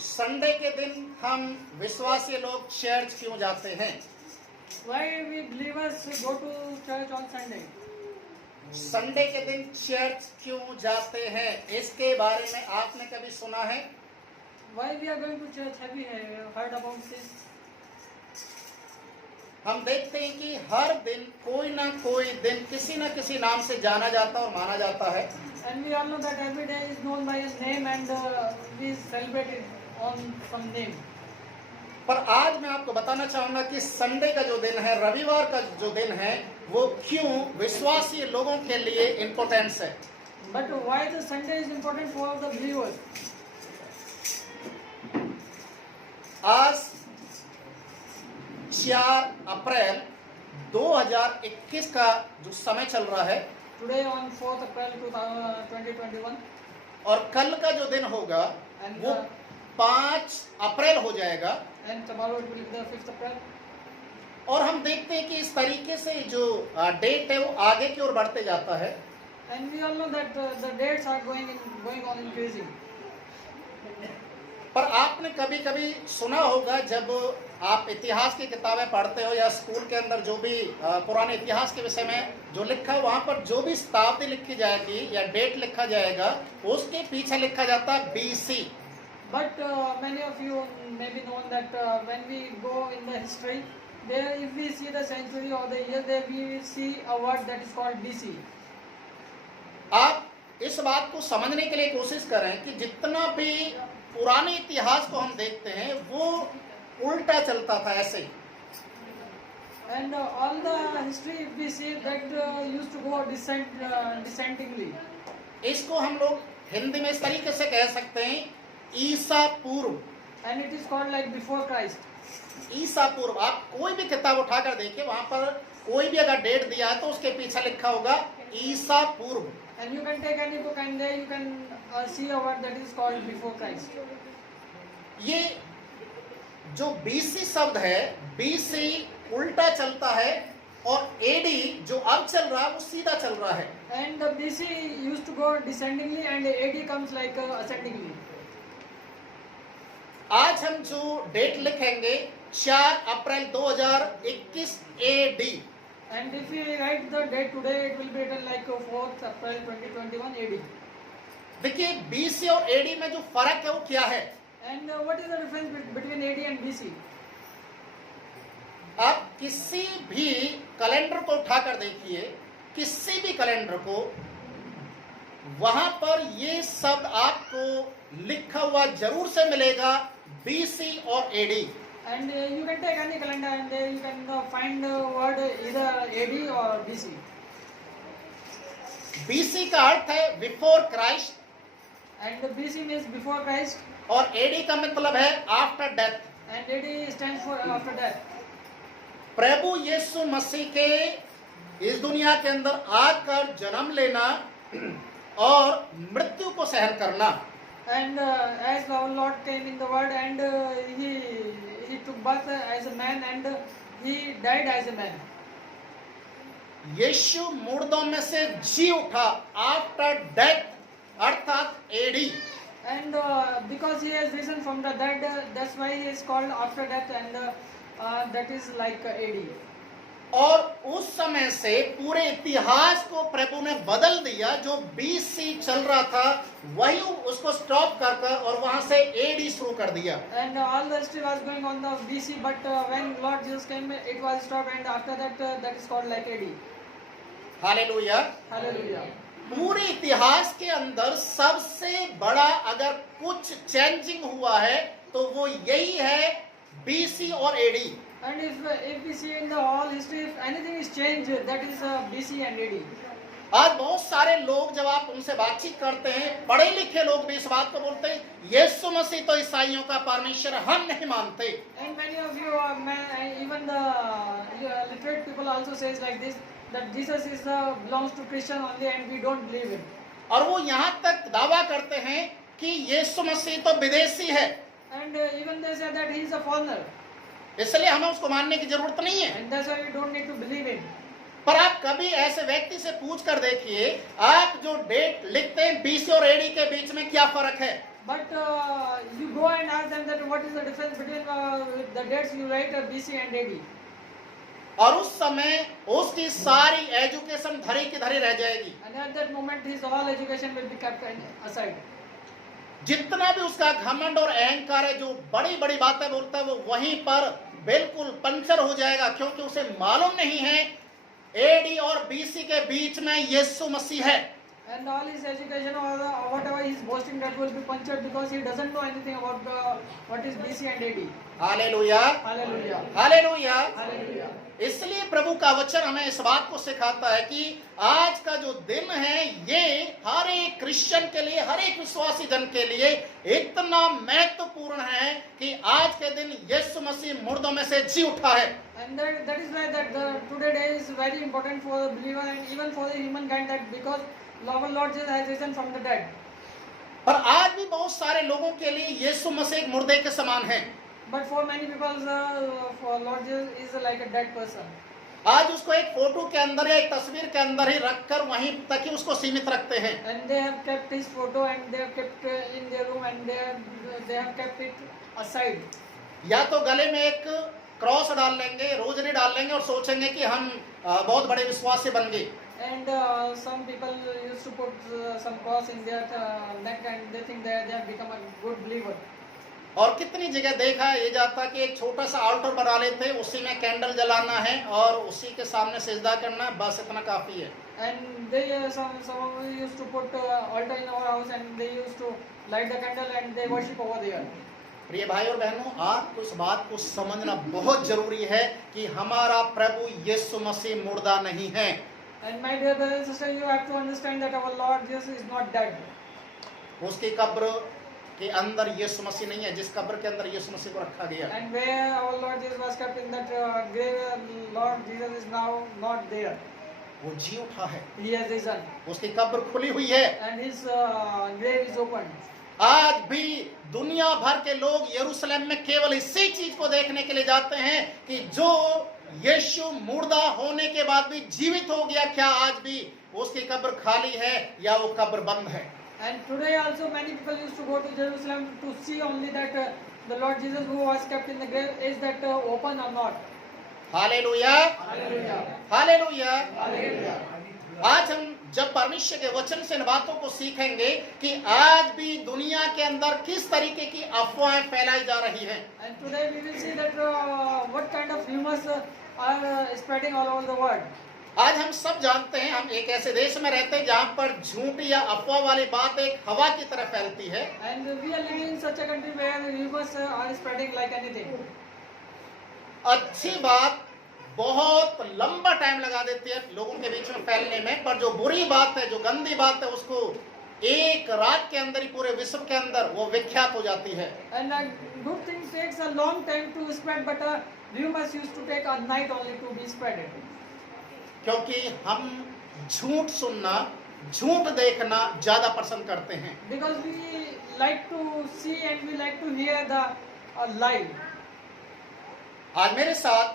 Sunday के दिन हम विश्वासी लोग चर्च क्यों जाते हैं? Why we believers go to church on Sunday? Sunday के दिन चर्च क्यों जाते हैं, इसके बारे में आपने कभी सुना है? Why we are going to church? Have you heard about this? हम देखते हैं कि हर दिन कोई ना कोई दिन किसी न किसी नाम से जाना जाता और माना जाता है। And we all know that every day is known by a name and we celebrate it on some name. पर आज मैं आपको बताना चाहूंगा कि संडे का जो दिन है, रविवार का जो दिन है, वो क्यों विश्वासी लोगों के लिए इम्पोर्टेंस है। But why the Sunday is important for the believers? आज 4 अप्रैल 2021 का जो समय चल रहा है, Today on 4th April 2021 और कल का जो दिन होगा and वो 5 अप्रैल हो जाएगा। and tomorrow it will be the 5th April. और हम देखते हैं कि इस तरीके से जो डेट है वो आगे की ओर बढ़ते जाता है। And we all know that the dates are going on increasing. पर आपने कभी कभी सुना होगा, जब आप इतिहास की किताबें पढ़ते हो या स्कूल के अंदर जो भी पुराने इतिहास के विषय में जो लिखा है, वहां पर जो भी शताब्दी लिखी जाएगी या डेट लिखा जाएगा, उसके पीछे लिखा जाता है BC। But many of you may be known that when we go in the history, there if we see the century or the year, there we will see a word that is called BC. आप इस बात को समझने के लिए कोशिश करें कि जितना भी पुराने इतिहास को हम देखते हैं वो उल्टा चलता था, ऐसे। And all the history if we see that used to go descendingly. इसको हम लोग हिंदी में इस तरीके से कह सकते हैं, ईसा पूर्व। And it is called like before Christ. ईसा पूर्व। आप कोई भी किताब उठाकर देखिए, वहां पर कोई भी अगर डेट दिया है तो उसके पीछे लिखा होगा ईसा पूर्व। And you can take any book and there you can see a word that is called before Christ. ये जो BC शब्द है, BC उल्टा चलता है और AD जो अब चल रहा है वो सीधा चल रहा है। And the BC used to go descendingly and AD comes like ascendingly. आज हम जो डेट लिखेंगे 4 अप्रैल 2021 AD। And if we write the date today, it will be written like 4th April 2021 AD. देखिए BC और AD में जो फर्क है वो क्या है। And what is the difference between AD and BC? आप किसी भी कैलेंडर को उठाकर देखिए, किसी भी कैलेंडर को, वहां पर ये शब्द आपको लिखा हुआ जरूर से मिलेगा, BC और AD। And you can take any calendar and there you can find the word either AD or BC. BC का अर्थ है before Christ And BC means before Christ और AD का मतलब है after death. and AD stands for after death. प्रभु यीशु मसीह के इस दुनिया के अंदर आकर जन्म लेना और मृत्यु को सहन करना। And as our Lord came in the world and he took birth as a man and he died as a man. यीशु मुर्दों में से जी उठा आफ्टर डेथ, अर्थात AD। And because he has risen from the dead, that's why he is called after death and that is like AD. और उस समय से पूरे इतिहास को प्रभु ने बदल दिया। जो BC चल रहा था वही उसको स्टॉप कर और वहां से AD शुरू कर दिया। And all the history was going on the BC, but when Lord Jesus came, it was stopped, and after that, that is called like AD. Hallelujah. Hallelujah. पूरे इतिहास के अंदर सबसे बड़ा अगर कुछ चेंजिंग हुआ है तो वो यही है, BC और AD। And if we see in the whole history, if anything is changed, that is BC and AD. आज बहुत सारे लोग जब आप उनसे बातचीत करते हैं, पढ़े लिखे लोग भी इस बात को बोलते हैं, यीशु मसीह तो ईसाइयों का परमेश्वर, हम नहीं मानते। And many of you, even the literate people also says like this, that Jesus is belongs to Christian only and we don't believe it. और वो यहाँ तक दावा करते हैं कि यीशु मसीह तो विदेशी है, And even they say that he is a foreigner, इसलिए हमें उसको मानने की जरूरत नहीं है। and that's why we don't need to believe him. पर आप कभी ऐसे व्यक्ति से पूछ कर देखिए, आप जो डेट लिखते हैं BC और AD के बीच में क्या फर्क है? But you go and ask them that what is the difference between the dates you write BC and AD. और उस समय उसकी सारी एजुकेशन धरी की धरी रह जाएगी। And at that moment his all education will be kept aside. जितना भी उसका घमंड और अहंकार है, जो बड़ी बड़ी बातें बोलता है, वो वहीं पर बिल्कुल पंचर हो जाएगा, क्योंकि उसे मालूम नहीं है AD और BC के बीच में यीशु मसीह है। And all his education or whatever he is boasting, that will be punctured because he doesn't know anything about what is BC and AD. Hallelujah, Hallelujah. Hallelujah. Hallelujah. इसलिए प्रभु का वचन हमें इस बात को सिखाता है कि आज का जो दिन है, ये हर एक क्रिश्चियन के लिए, हर एक विश्वासी जन के लिए इतना महत्वपूर्ण है कि आज के दिन यीशु मसीह मुर्दों में से जी उठा है। And that is why that today day is very important for the believer and even for the humankind, that because our Lord Jesus has risen from the dead. पर आज भी बहुत सारे लोगों के लिए यीशु मसीह एक मुर्दे के समान है। But for many people, for Lord Jesus is like a dead person. आज उसको एक फोटो के अंदर या एक तस्वीर के अंदर ही रखकर वहीं तक ही उसको सीमित रखते हैं। And they have kept his photo and they have kept in their room and they have kept it aside. या तो गले में एक क्रॉस डाल लेंगे, रोजरी डाल लेंगे और सोचेंगे कि हम बहुत बड़े विश्वासी बन गए। And some people used to put some cross in their neck and they think that they have become a good believer. और कितनी जगह देखा ये जाता कि एक छोटा सा आल्टर बना लेते, उसी में कैंडल जलाना है और उसी के सामने सिजदा करना है, बस इतना काफी है। And they some used to put altar in our house and they used to light the candle and they worship over there. प्रिय भाई और बहनों, आपको इस बात को समझना बहुत जरूरी है कि हमारा प्रभु यीशु मसीह मुर्दा नहीं है। And my dear brother and sister, you have to understand that our Lord Jesus is not dead. उसकी कब्र के अंदर यीशु मसीह नहीं है, जिस कब्र के अंदर यीशु मसीह को रखा गया। And where our Lord Jesus was kept in that grave, Lord Jesus is now not there. वो जी उठा है, He has risen उसकी कब्र खुली हुई है। and his grave is open. आज भी दुनिया भर के लोग यरूशलेम में केवल इसी चीज को देखने के लिए जाते हैं कि जो यीशु मुर्दा होने के बाद भी जीवित हो गया, क्या आज भी उसकी कब्र खाली है या वो कब्र बंद है। And today also many people used to go to Jerusalem to see only that the Lord Jesus who was kept in the grave, is that open or not. Hallelujah, Hallelujah. Hallelujah. Hallelujah. आज हम जब परमेश्वर के वचन से इन बातों को सीखेंगे कि आज भी दुनिया के अंदर किस तरीके की अफवाहें फैलाई जा रही हैं। And today we will see that what kind of rumors are spreading all over the world. आज हम सब जानते हैं, हम एक ऐसे देश में रहते हैं जहां पर झूठ या अफवाह वाली बात एक हवा की तरह फैलती है। And we are living in such a country where rumors are spreading like anything. अच्छी बात बहुत लंबा टाइम लगा देती है लोगों के बीच में फैलने में, पर जो बुरी बात है, जो गंदी बात है, उसको एक रात के अंदर ही पूरे विश्व के अंदर वो विख्यात हो जाती है। And good things takes a long time to spread, but rumors used to take a night only to be spread. क्योंकि हम झूठ सुनना, झूठ देखना ज्यादा पसंद करते हैं। Because we like to see and we like to hear the lie. आज मेरे साथ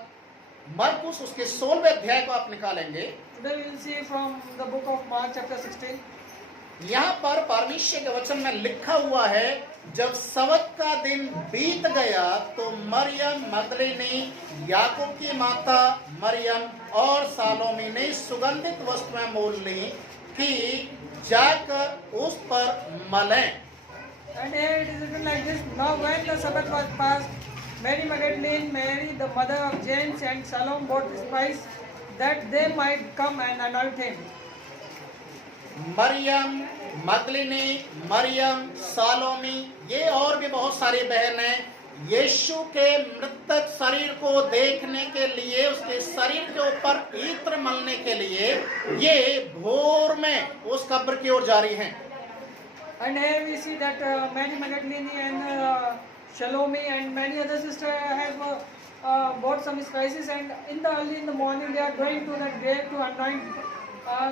मरकुस उसके 16वें अध्याय को आप निकालेंगे। Today we will see from the book of Mark chapter 16. यहाँ पर परमेश्वर के वचन में लिखा हुआ है, जब सबत का दिन बीत गया तो मरियम मगदलीनी, याकूब की माता मरियम और सालोमी ने सुगंधित वस्तुएं मोल ली कि जाकर उस पर मलें। And here it is written like this: Now when the Sabbath was past, Mary Magdalene, Mary the mother of James, and Salome bought spice that they might come and anoint him. Maryam मगदलीनी, मरियम, सालोमी, ये और भी बहुत सारी बहनें यीशु के मृतक शरीर को देखने के लिए, उसके शरीर के ऊपर इत्र मलने के लिए ये भोर में उस कब्र की ओर जा रही हैं। And here we see that Mary Magdalene and Salome and many other sisters have bought some spices, and early in the morning they are going to that grave to anoint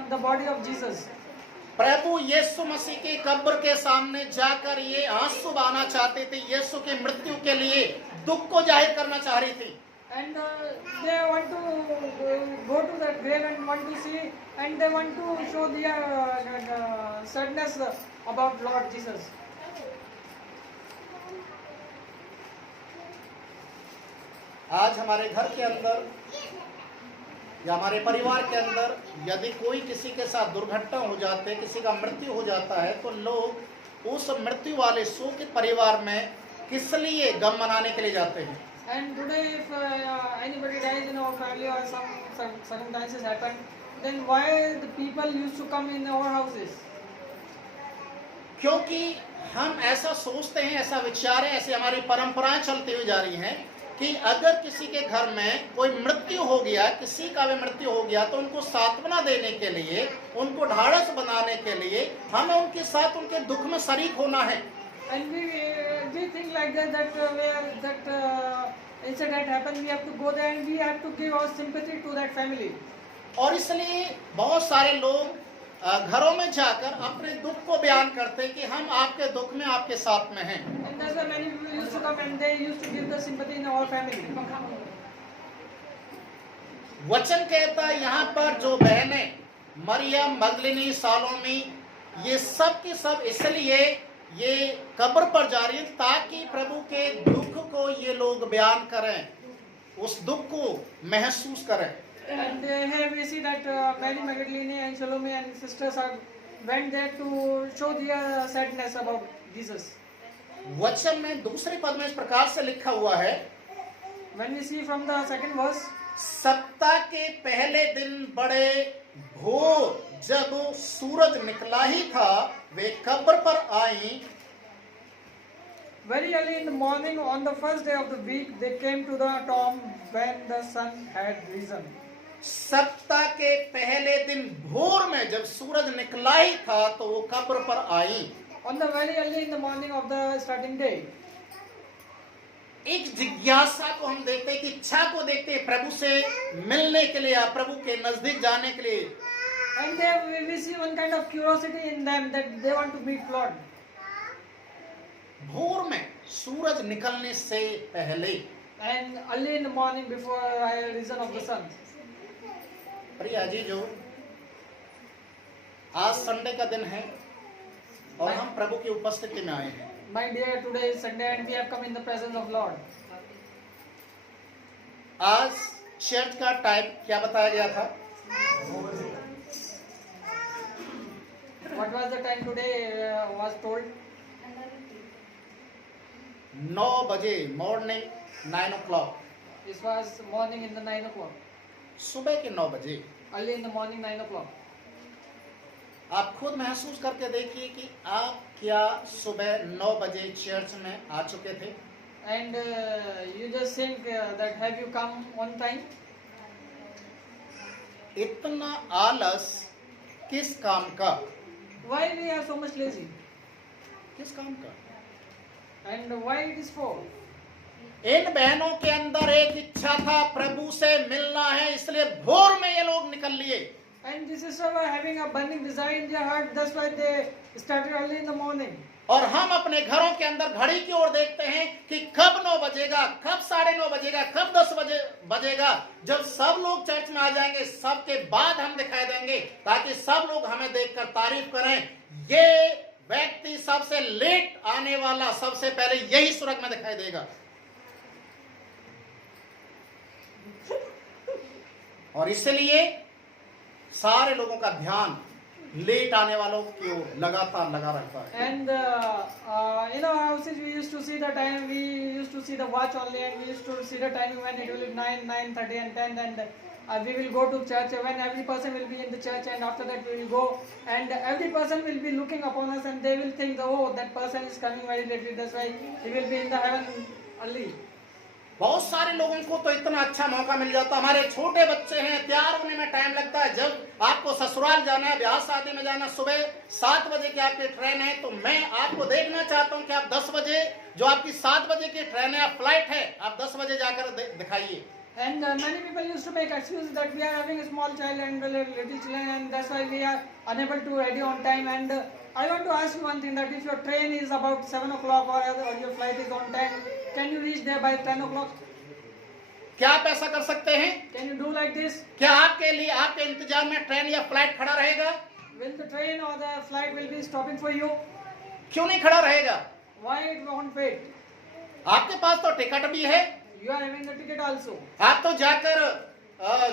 the body of Jesus. प्रभु यीशु मसीह की कब्र के सामने जाकर ये आंसू बहाना चाहते थे, यीशु की मृत्यु के लिए दुख को जाहिर करना चाह रही थी। And they want to go to that grave and want to see, and they want to show their sadness about Lord Jesus. आज हमारे घर के अंदर या हमारे परिवार के अंदर यदि कोई किसी के साथ दुर्घटना हो जाते, किसी का मृत्यु हो जाता है, तो लोग उस मृत्यु वाले शोकित परिवार में किस लिए गम मनाने के लिए जाते हैं? And today, if anybody dies in our family or some circumstances happen, then why the people used to come in our houses? क्योंकि हम ऐसा सोचते हैं, ऐसा विचार है, ऐसी हमारी परंपराएं चलती हुई जा रही हैं कि अगर किसी के घर में कोई मृत्यु हो गया, किसी का भी मृत्यु हो गया, तो उनको सांत्वना देने के लिए, उनको ढाढ़स बनाने के लिए हमें उनके साथ उनके दुख में शरीक होना है। And we think like that where that incident happened, we have to go there and we have to give our sympathy to that family. और इसलिए बहुत सारे लोग घरों में जाकर अपने दुख को बयान करते हैं कि हम आपके दुख में आपके साथ में हैं। And that's why many people used to come and they used to give the sympathy in our family. वचन कहता है यहाँ पर जो बहनें मरियम, मगदलिनी, सालोमी, ये सब की सब इसलिए ये कब्र पर जा रही है ताकि प्रभु के दुख को ये लोग बयान करें, उस दुख को महसूस करें। And here we see that Mary Magdalene and Salome and sisters went there to show their sadness about Jesus. वचन में दूसरे पद में इस प्रकार से लिखा हुआ है, When we see from the second verse, सप्ताह के पहले दिन बड़े भोर जब सूरज निकला ही था, वे कब्र पर आई। very early in the morning on the first day of the week, they came to the tomb when the sun had risen. सप्ताह के पहले दिन भोर में जब सूरज निकला ही था तो वो कब्र पर आई। On the very early in the morning of the starting day, एक जिज्ञासा को हम देखते हैं, कि इच्छा को देखते हैं प्रभु से मिलने के लिए या प्रभु के नजदीक जाने के लिए। and there we see one kind of curiosity in them that they want to meet Lord. भोर में सूरज निकलने से पहले, And early in the morning before risen of the sun. Priya ji, जो आज संडे का दिन है और हम प्रभु की उपस्थिति में आए हैं। My dear, today is Sunday and we have come in the presence of Lord. आज चर्च का टाइम क्या बताया गया था? What was the time today was told? 9 बजे, morning 9 o'clock, This was morning in the 9 o'clock. सुबह के 9 बजे। Early in the morning 9 o'clock. आप खुद महसूस करके देखिए कि आप क्या सुबह 9 बजे चर्च में आ चुके थे? And you just think that have you come on time? इतना आलस किस काम का? Why we are so much lazy? किस काम का? And why it is for? इन बहनों के अंदर एक इच्छा था, प्रभु से मिलना है, इसलिए भोर में ये लोग निकल लिए। And this is were having a burning desire in their heart. That's why they started early in the morning. और हम अपने घरों के अंदर घड़ी की ओर देखते हैं कि कब 9 बजेगा, कब 9:30 बजेगा, कब 10 बजेगा। जब सब लोग चर्च में आ जाएंगे, सबके बाद हम दिखाई देंगे, ताकि सब लोग हमें देखकर तारीफ करें, ये व्यक्ति सबसे लेट आने वाला सबसे पहले यही स्वर्ग में दिखाई देगा। और इसलिए सारे लोगों का ध्यान लेट आने वालों की ओर लगातार लगा रहता है। And in our houses we used to see the time. We used to see the watch only, and we used to see the timing when it will be 9, 9:30, and 10, and we will go to church. When every person will be in the church, and after that we will go, and every person will be looking upon us, and they will think, oh, that person is coming very late. That's why he will be in the heaven early. बहुत सारे लोगों को तो इतना अच्छा मौका मिल जाता है। हमारे छोटे बच्चे हैं, तैयार होने में टाइम लगता है। जब आपको ससुराल जाना है, ब्याह शादी में जाना, सुबह 7 बजे की आपकी ट्रेन है, तो मैं आपको देखना चाहता हूं कि आप 10 बजे, जो आपकी 7 बजे की ट्रेन है, आप फ्लाइट है, आप 10 बजे जाकर दिखाइए। And many people used to make excuses that we are having a small child and little children, and that's why we are unable to ready on time. And I want to ask you one thing, that if your train is about 7 o'clock or your flight is on time, can you reach there by 10 o'clock? क्या आप ऐसा कर सकते हैं? Can you do like this? क्या आपके लिए आपके इंतजार में ट्रेन या फ्लाइट खड़ा रहेगा? Will the train or the flight will be stopping for you? क्यों नहीं खड़ा रहेगा? Why it won't wait? आपके पास तो टिकट भी है। You are having the ticket also. आप तो जाकर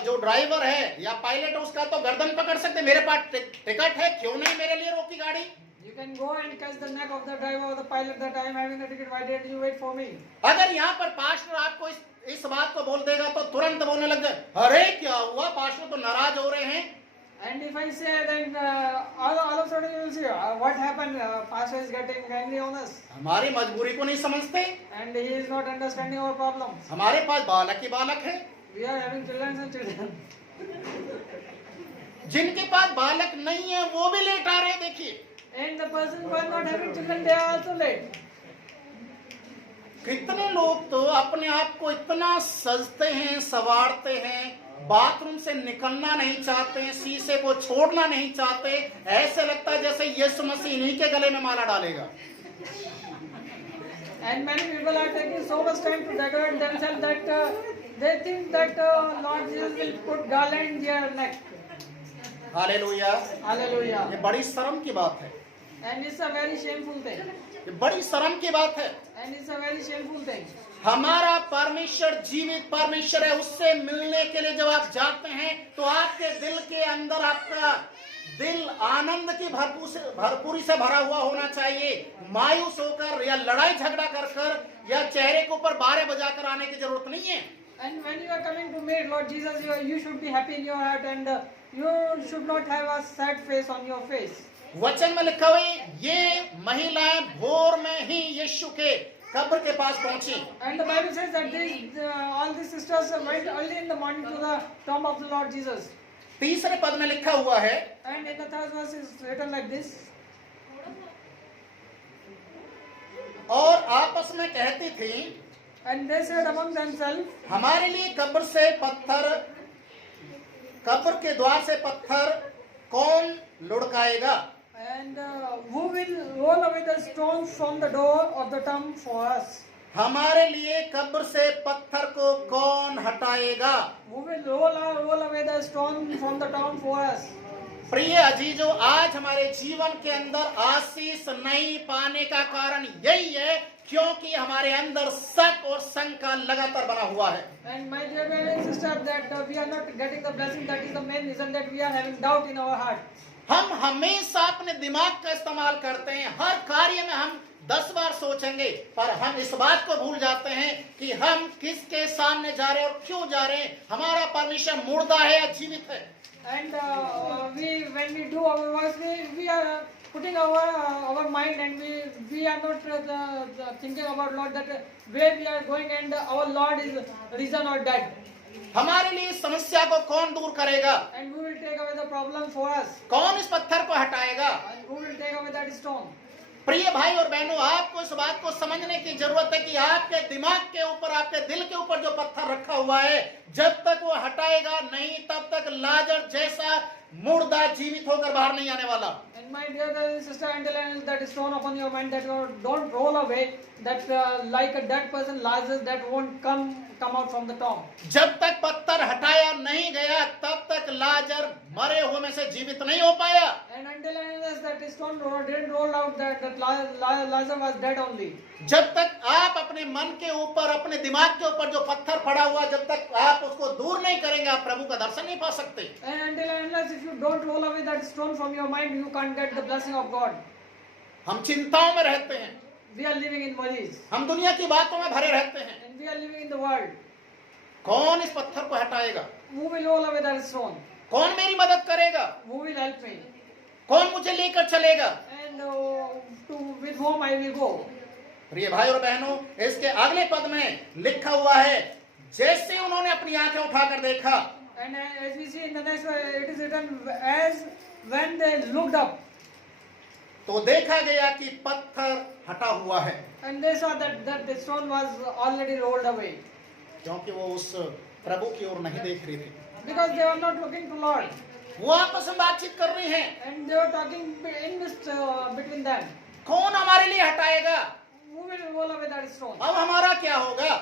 जो ड्राइवर है या पायलट है उसका तो गर्दन पकड़ सकते, मेरे पास टिकट है, क्यों नहीं मेरे लिए रोकी गाड़ी? You can go and catch the neck of the driver or the pilot that I am having the ticket. Why didn't you wait for me? अगर यहाँ पर पास्टर आपको इस बात को बोल देगा तो तुरंत बोलने लग जाए, अरे क्या हुआ, पास्टर तो नाराज हो रहे हैं। And if I say then all of a sudden you will see what happened. Pastor is getting angry on us, हमारी मजबूरी को नहीं समझते। and he is not understanding our problems. हमारे पास बालक ही बालक है। We are having children and children. जिनके पास बालक नहीं है वो भी लेट आ रहे हैं, देखिए। And the person who are not having children, they are also late. कितने लोग तो अपने आप को इतना सजते हैं, संवारते हैं, बाथरूम से निकलना नहीं चाहते हैं, शीशे को छोड़ना नहीं चाहते, ऐसे लगता है जैसे यीशु मसीह इन्हीं के गले में माला डालेगा। And many people are taking so much time to decorate themselves that they think that Lord Jesus will put garland in their neck. Hallelujah. Hallelujah. ये बड़ी शर्म की बात है। And it's a very shameful thing. ये बड़ी शर्म की बात है। And it's a very shameful thing. हमारा परमेश्वर जीवित परमेश्वर है, उससे मिलने के लिए जब आप जाते हैं तो आपके दिल के अंदर आपका दिल आनंद की भरपूरी से भरा हुआ होना चाहिए। मायूस होकर या लड़ाई झगड़ा कर या चेहरे के ऊपर बारे बजाकर आने की जरूरत नहीं है। And when you are coming to meet Lord Jesus, you should be happy in your heart, and you should not have a sad face on your face. वचन में लिखा हुआ है, ये महिलाएं भोर में ही यीशु के कब्र के पास पहुंची। And the Bible says that all these sisters went early in the morning to the tomb of the Lord Jesus. तीसरे पद में लिखा हुआ है, And in the third verse is written like this. और आपस में कहती थी, And they said among themselves, हमारे लिए कब्र से पत्थर, कब्र के द्वार से पत्थर कौन लुढ़काएगा? and who will roll away the stones from the door of the tomb for us? हमारे लिए कब्र से पत्थर को कौन हटाएगा? Who will roll away the stone from the tomb for us? प्रिय अजीजों, आज हमारे जीवन के अंदर आशीष नहीं पाने का कारण यही है क्योंकि हमारे अंदर शक और शंका लगातार बना हुआ है। And my dear brother and sister, that we are not getting the blessing, that is the main reason that we are having doubt in our heart. हम हमेशा अपने दिमाग का इस्तेमाल करते हैं, हर कार्य में हम 10 बार सोचेंगे, पर हम इस बात को भूल जाते हैं कि हम किसके सामने जा रहे हैं और क्यों जा रहे हैं। हमारा परमेश्वर मुर्दा है या जीवित है? And when we do our works, we are putting our mind, and we are not thinking about Lord that where we are going, and our Lord is risen or dead. हमारे लिए समस्या को कौन दूर करेगा? And who will take away the problem for us? कौन इस पत्थर को हटाएगा? And who will take away that stone? प्रिय भाई और बहनों, आपको इस बात को समझने की जरूरत है कि आपके दिमाग के ऊपर, आपके दिल के ऊपर जो पत्थर रखा हुआ है, जब तक वो हटाएगा नहीं तब तक लाजर जैसा मुर्दा जीवित होकर बाहर नहीं आने वाला। And my dear brother and sister, until that stone upon your mind, that you don't roll away, that like a dead person, Lazarus, that won't come out from the tomb. जब तक पत्थर हटाया नहीं गया तब तक लाजर मरे हुए में से जीवित नहीं हो पाया। And until that stone didn't roll out, that Lazarus was dead only. जब तक आप अपने मन के ऊपर, अपने दिमाग के ऊपर जो पत्थर पड़ा हुआ, जब तक आप उसको दूर नहीं करेंगे, आप प्रभु का दर्शन नहीं पा सकते। And until unless if you don't roll away that stone from your mind, you can't get the blessing of God. हम चिंताओं में रहते हैं, We are living in worries, हम दुनिया की बातों में भरे रहते हैं। and we are living in the world. कौन इस पत्थर को हटाएगा? Who will roll away that stone? कौन मेरी मदद करेगा? Who will help me? कौन मुझे लेकर चलेगा? And with whom I will go? प्रिय भाई और बहनों, इसके अगले पद में लिखा हुआ है, जैसे उन्होंने अपनी आंखें उठाकर देखा। And as we see in the next verse, it is written, as when they looked up, तो देखा गया कि पत्थर हटा हुआ है, and they saw that the stone was already rolled away, क्योंकि वो उस प्रभु की ओर नहीं देख रही थी। because they were not looking to Lord, वो आपस में बातचीत कर रही हैं। and they were talking in this between them. कौन हमारे लिए हटाएगा? Who will roll away that stone? अब हमारा क्या होगा?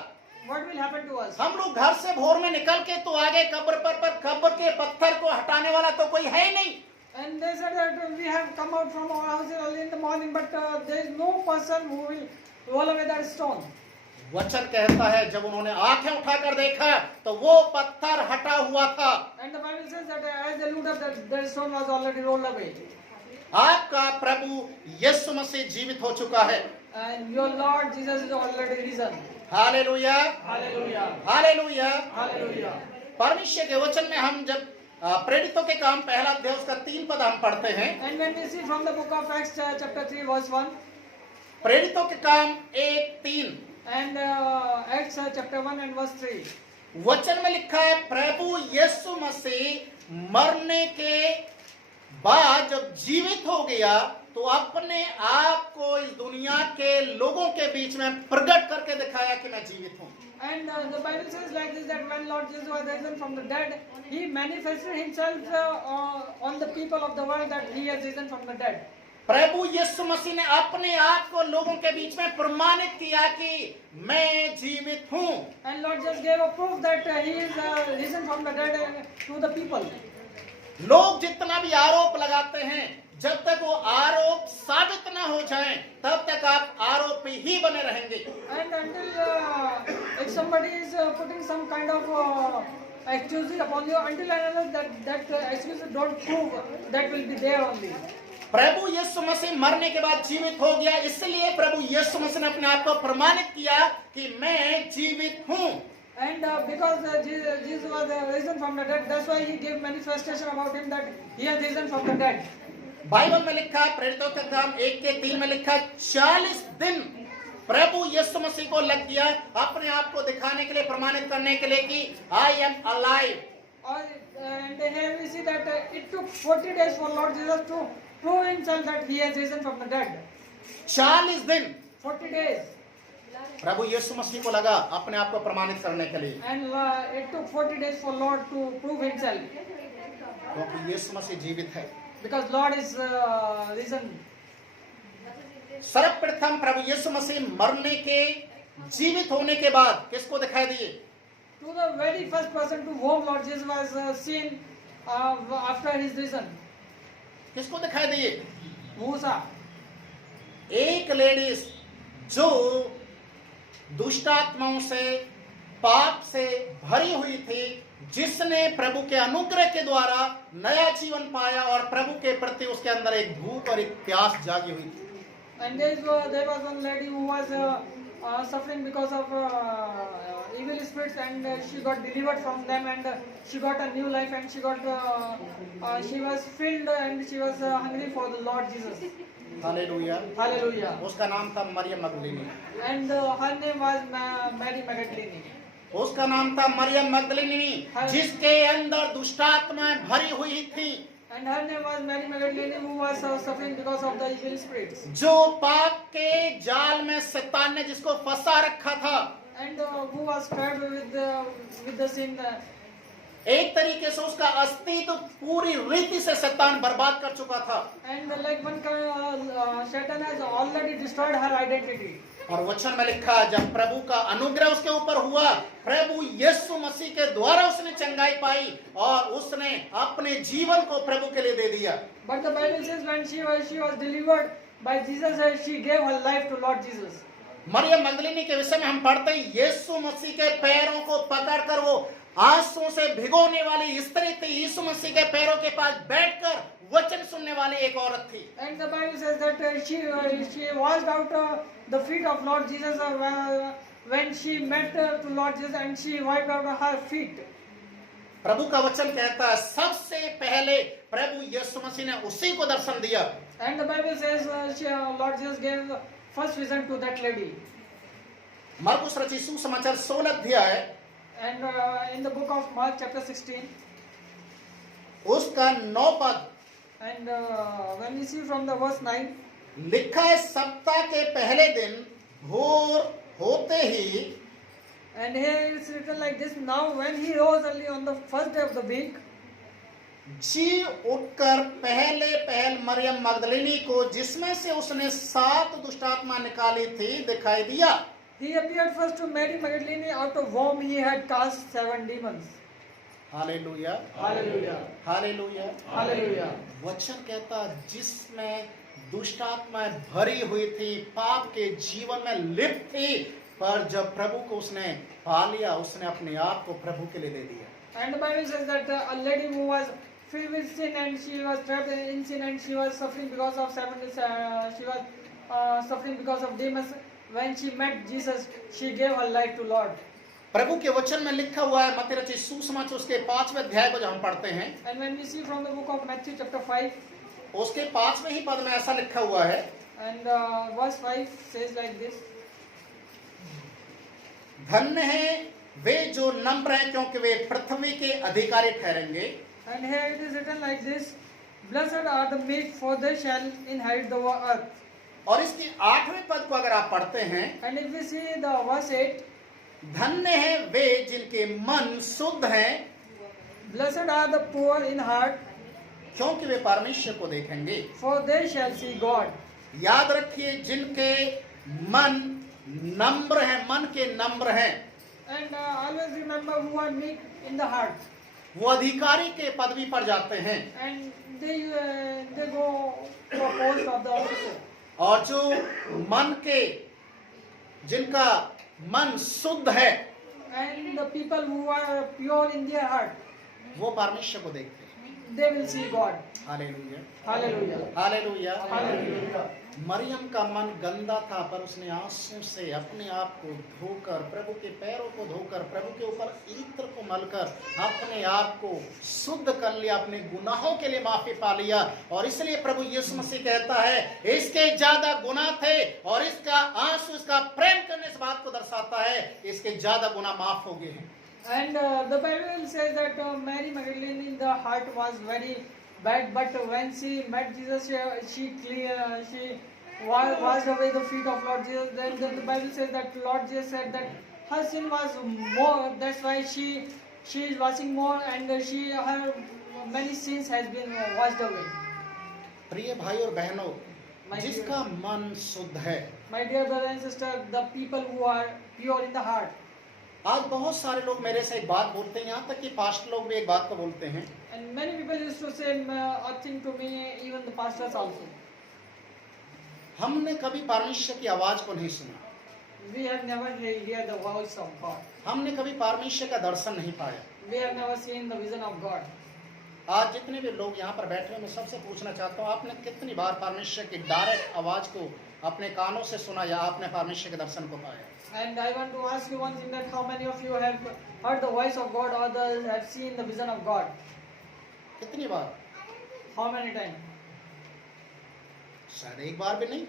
what will happen to us? हम लोग घर से भोर में निकल के तो आगे कब्र पर कब्र के पत्थर को हटाने वाला तो कोई है ही नहीं। And they said that we have come out from our house early in the morning, but there is no person who will roll away that stone. वचन कहता है जब उन्होंने आंखें उठाकर देखा तो वो पत्थर हटा हुआ था। And the Bible says that as they looked up, that stone was already rolled away. आपका प्रभु यीशु मसीह जीवित हो चुका है। And your Lord Jesus is already risen. Hallelujah, Hallelujah. Hallelujah. Hallelujah. परमेश्वर के वचन में हम जब प्रेरितों के काम पहला अध्याय उसका 3 पद हम पढ़ते हैं। And when we see from the book of Acts chapter 3 verse 1 प्रेरितों के काम 1:3 and Acts chapter 1 and verse 3, वचन में लिखा है प्रभु यीशु मसीह मरने के बाद जब जीवित हो गया तो अपने आप को इस दुनिया के लोगों के बीच में प्रकट करके दिखाया कि मैं जीवित हूँ। and the Bible says like this, that when Lord Jesus was risen from the dead, he manifested himself on the people of the world that he has risen from the dead. प्रभु यीशु मसीह ने अपने आप को लोगों के बीच में प्रमाणित किया कि मैं जीवित हूँ। And Lord just gave a proof that he is risen from the dead to the people. लोग जितना भी आरोप लगाते हैं जब तक वो आरोप साबित ना हो जाए तब तक आप आरोपी ही बने रहेंगे। And until if somebody is putting some kind of excuses upon you, until another that excuses don't prove, that will be there only. प्रभु यीशु मसीह मरने के बाद जीवित हो गया, इसलिए प्रभु यीशु मसीह ने अपने आप को प्रमाणित किया कि मैं जीवित हूँ। And because Jesus was risen from the dead, that's why he gave manifestation about him that he has risen from the dead. Bible में लिखा है प्रेरितों के काम 1:3 में लिखा 40 दिन प्रभु यीशु मसीह को लग गया अपने आप को दिखाने के लिए, प्रमाणित करने के लिए कि I am alive. And here we see that it took 40 days for Lord Jesus to prove himself that he has risen from the dead. 40 दिन 40 days. प्रभु यीशु मसीह को लगा अपने आप को प्रमाणित करने के लिए, And it took 40 days for Lord to prove himself. क्योंकि यीशु मसीह जीवित है। Because Lord is risen. सर्वप्रथम प्रभु यीशु मसीह मरने के जीवित होने के बाद किसको दिखाई दिए? To the very first person to whom Lord Jesus was seen after his risen. किसको दिखाई दिए? Musa. एक लेडीज जो दुष्ट आत्माओं से, पाप से भरी हुई थी, जिसने प्रभु के अनुग्रह के द्वारा नया जीवन पाया और प्रभु के प्रति उसके अंदर एक भूख और एक प्यास जागी हुई थी। And there was one lady who was suffering because of evil spirits, and she got delivered from them, and she got a new life, and she was filled, and she was hungry for the Lord Jesus. Hallelujah. Hallelujah. उसका नाम था मरियम मगदलीनी। And her name was Mary Magdalene. उसका नाम था मरियम मगदलीनी, जिसके अंदर दुष्ट आत्माएं भरी हुई थी, And her name was Mary Magdalene, who was suffering because of the evil spirits. जो पाप के जाल में शैतान ने जिसको फंसा रखा था, And who was trapped with the sin. एक तरीके से उसका अस्तित्व पूरी रीति से शैतान बर्बाद कर चुका था। And like one Satan has already destroyed her identity. और वचन में लिखा जब प्रभु का अनुग्रह उसके ऊपर हुआ, प्रभु यीशु मसीह के द्वारा उसने चंगाई पाई और उसने अपने जीवन को प्रभु के लिए दे दिया। But the Bible says when she was delivered by Jesus, she gave her life to Lord Jesus. Maryam मगदलीनी के विषय में हम पढ़ते हैं यीशु मसीह के पैरों को पकड़कर वो आंसुओं से भिगोने वाली स्त्री थी, यीशु मसीह के पैरों के पास बैठकर वचन सुनने वाली एक औरत थी। And the Bible says that she washed out the feet of Lord Jesus when she met to Lord Jesus, and she wiped out her feet. प्रभु का वचन कहता है सबसे पहले प्रभु यीशु मसीह ने उसी को दर्शन दिया। And the Bible says Lord Jesus gave first vision to that lady. मरकुस रचित सुसमाचार 16 अध्याय And in the book of Mark chapter 16, उसका 9 पद, and when we see from the verse 9, लिखा है सप्ताह के पहले दिन भोर होते ही, and here it's written like this: now when he rose early on the first day of the week, जी उठकर पहल मरियम मगदलीनी को, जिसमें से उसने 7 दुष्टात्मा निकाली थी, दिखाई दिया। He appeared first to Mary Magdalene, out of whom he had cast 7 demons. Hallelujah, Hallelujah. Hallelujah. Hallelujah. वचन कहता जिसमें दुष्ट आत्माएं भरी हुई थी, पाप के जीवन में लिप्त थी, पर जब प्रभु को उसने पा लिया, उसने अपने आप को प्रभु के लिए दे दिया। And the Bible says that a lady who was filled with sin and she was trapped in sin and she was suffering because of suffering because of demons. When she met Jesus, she gave her life to Lord. प्रभु के वचन में लिखा हुआ है, मत्ती रचित सुसमाचार उसके 5वें अध्याय को जब हम पढ़ते हैं, And when we see from the book of Matthew chapter 5 उसके 5वें ही पद में ऐसा लिखा हुआ है, and verse 5 says like this. धन्य है वे जो नम्र हैं, क्योंकि वे पृथ्वी के अधिकारी ठहरेंगे। And here it is written like this. Blessed are the meek, for they shall inherit the earth. और इसकी 8वें पद को अगर आप पढ़ते हैं, And if we see the verse 8, धन्य है वे जिनके मन शुद्ध हैं, blessed are the poor in heart, क्योंकि वे परमेश्वर को देखेंगे। for they shall see God. याद रखिए, जिनके मन नम्र हैं, मन के नम्र हैं, And always remember who are meek in the heart. वो अधिकारी के पदवी पर जाते हैं। And they go to a post of the officer. और जो मन के, जिनका मन शुद्ध है, And the people who are pure in their heart, वो परमेश्वर को देखते हैं। they will see God. Hallelujah, Hallelujah. Hallelujah. Hallelujah. Maryam का मन गंदा था, पर उसने आंसू से अपने आप को धोकर, प्रभु के पैरों को धोकर, प्रभु के ऊपर इत्र को मलकर अपने आप को शुद्ध कर लिया, अपने गुनाहों के लिए माफी पा लिया। और इसलिए प्रभु यीशु मसीह कहता है, इसके ज्यादा गुनाह थे, और इसका आंसू, इसका प्रेम करने इस बात को दर्शाता है, इसके ज्यादा गुनाह माफ हो गए हैं। And the Bible says that Mary Magdalene in the heart was very bad, but when she met Jesus, she washed away the feet of Lord Jesus. Then the Bible says that Lord Jesus said that her sin was more. That's why she is washing more, and her many sins has been washed away. प्रिय भाई और बहनों, My जिसका मन शुद्ध है, My dear brother and sister, the people who are pure in the heart. आज बहुत सारे लोग मेरे से एक बात बोलते हैं, यहाँ तक कि पास्टर लोग भी एक बात को बोलते हैं, And many people used to say a thing to me, even the pastors also. हमने कभी परमेश्वर की आवाज को नहीं सुना, We have never heard the voice of God. हमने कभी परमेश्वर का दर्शन नहीं पाया। We have never seen the vision of God. आज जितने भी लोग यहाँ पर बैठे हैं, मैं सबसे पूछना चाहता हूँ, आपने कितनी बार परमेश्वर की डायरेक्ट आवाज को अपने कानों से सुना, या आपने परमेश्वर के दर्शन को पाया? And I want to ask you one thing, that how many of you have heard the voice of God, or others have seen the vision of God? कितनी बार? How many times? शायद एक बार भी नहीं,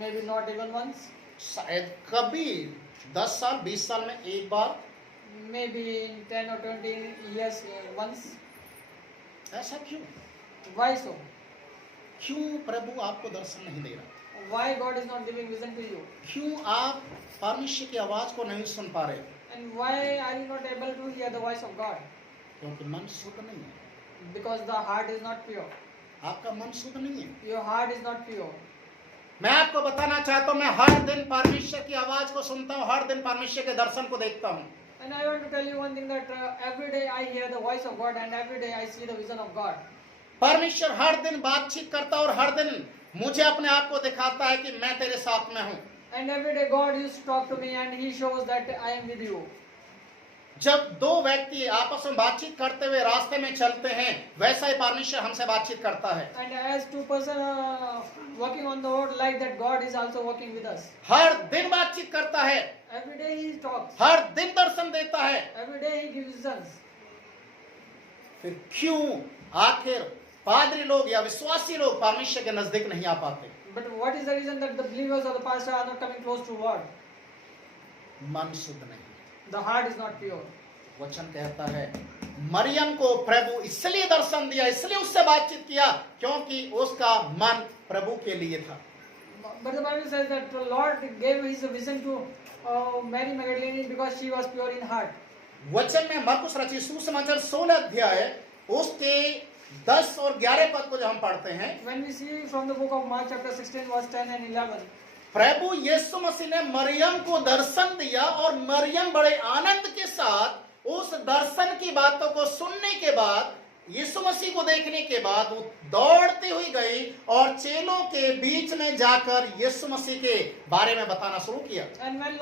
Maybe not even once. शायद कभी 10 साल 20 साल में एक बार, Maybe in 10 or 20 years once. ऐसा क्यों? Why so? क्यों प्रभु आपको दर्शन नहीं दे रहा? Why God is not giving vision to you? क्यों आप परमेश्वर की आवाज को नहीं सुन पा रहे? And why are you not able to hear the voice of God? क्योंकि मन शुद्ध नहीं है। Because the heart is not pure. आपका मन शुद्ध नहीं है। Your heart is not pure. मैं आपको बताना चाहता हूँ, मैं हर दिन परमेश्वर की आवाज को सुनता हूँ, हर दिन परमेश्वर के दर्शन को देखता हूँ। And I want to tell you one thing, that every day I hear the voice of God, and every day I see the vision of God. परमेश्वर हर दिन बातचीत करता है, और हर दिन मुझे अपने आप को दिखाता है कि मैं तेरे साथ में हूँ। And every day God used to talk to me, and He shows that I am with you. जब दो व्यक्ति आपस में बातचीत करते हुए रास्ते में चलते हैं, वैसा ही परमेश्वर हमसे बातचीत करता है। And as two person walking on the road, like that, God is also walking with us. हर दिन बातचीत करता है, Every day He talks. हर दिन दर्शन देता है। Every day He gives visions. फिर क्यों आखिर पादरी लोग या विश्वासी लोग परमेश्वर के नजदीक नहीं आ पाते? But what is the reason that the believers or the pastor are not coming close to God? मन शुद्ध नहीं। The heart is not pure. वचन कहता है, मरियम को प्रभु इसलिए दर्शन दिया, इसलिए उससे बातचीत किया, क्योंकि उसका मन प्रभु के लिए था। But the Bible says that the Lord gave His vision to Mary Magdalene because she was pure in heart. वचन में मरकुस रचित सुसमाचार 16 अध्याय उसके 10 और 11 पद को जब हम पढ़ते हैं, When we see from the book of Mark chapter 16 verse 10 and 11, प्रभु यीशु मसीह ने मरियम को दर्शन दिया और मरियम बड़े आनंद के साथ उस दर्शन की बातों को सुनने के बाद, यीशु मसीह को देखने के बाद वो दौड़ती हुई गई और चेलों के बीच में जाकर यीशु मसीह के बारे में बताना शुरू किया। And when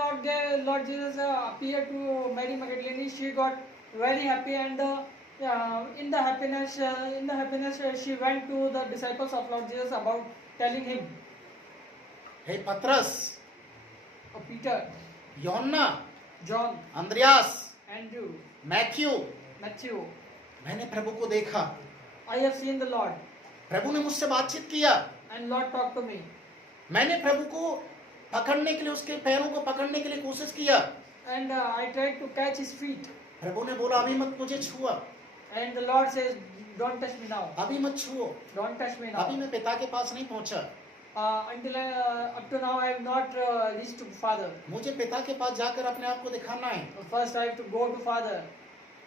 Lord Jesus appeared to Mary Magdalene, she got very happy, and in the happiness she went to the disciples of Lord Jesus about telling him. हे पतरस, Peter, यूहन्ना, John, अंद्रयास, Andrew, मैथ्यू, Matthew, मैंने प्रभु को देखा, I have seen the Lord, प्रभु ने मुझसे बातचीत किया, and Lord talked to me. मैंने प्रभु को पकड़ने के लिए, उसके पैरों को पकड़ने के लिए कोशिश किया, And I tried to catch his feet. प्रभु ने बोला अभी मत मुझे छुआ, And the Lord says, don't touch me now. अभी मत छुओ, Don't touch me अभी now. मैं पिता के पास नहीं पहुंचा, Until up to now I have not reached to Father. मुझे पिता के पास जाकर अपने आप को दिखाना है, First I have to go to Father,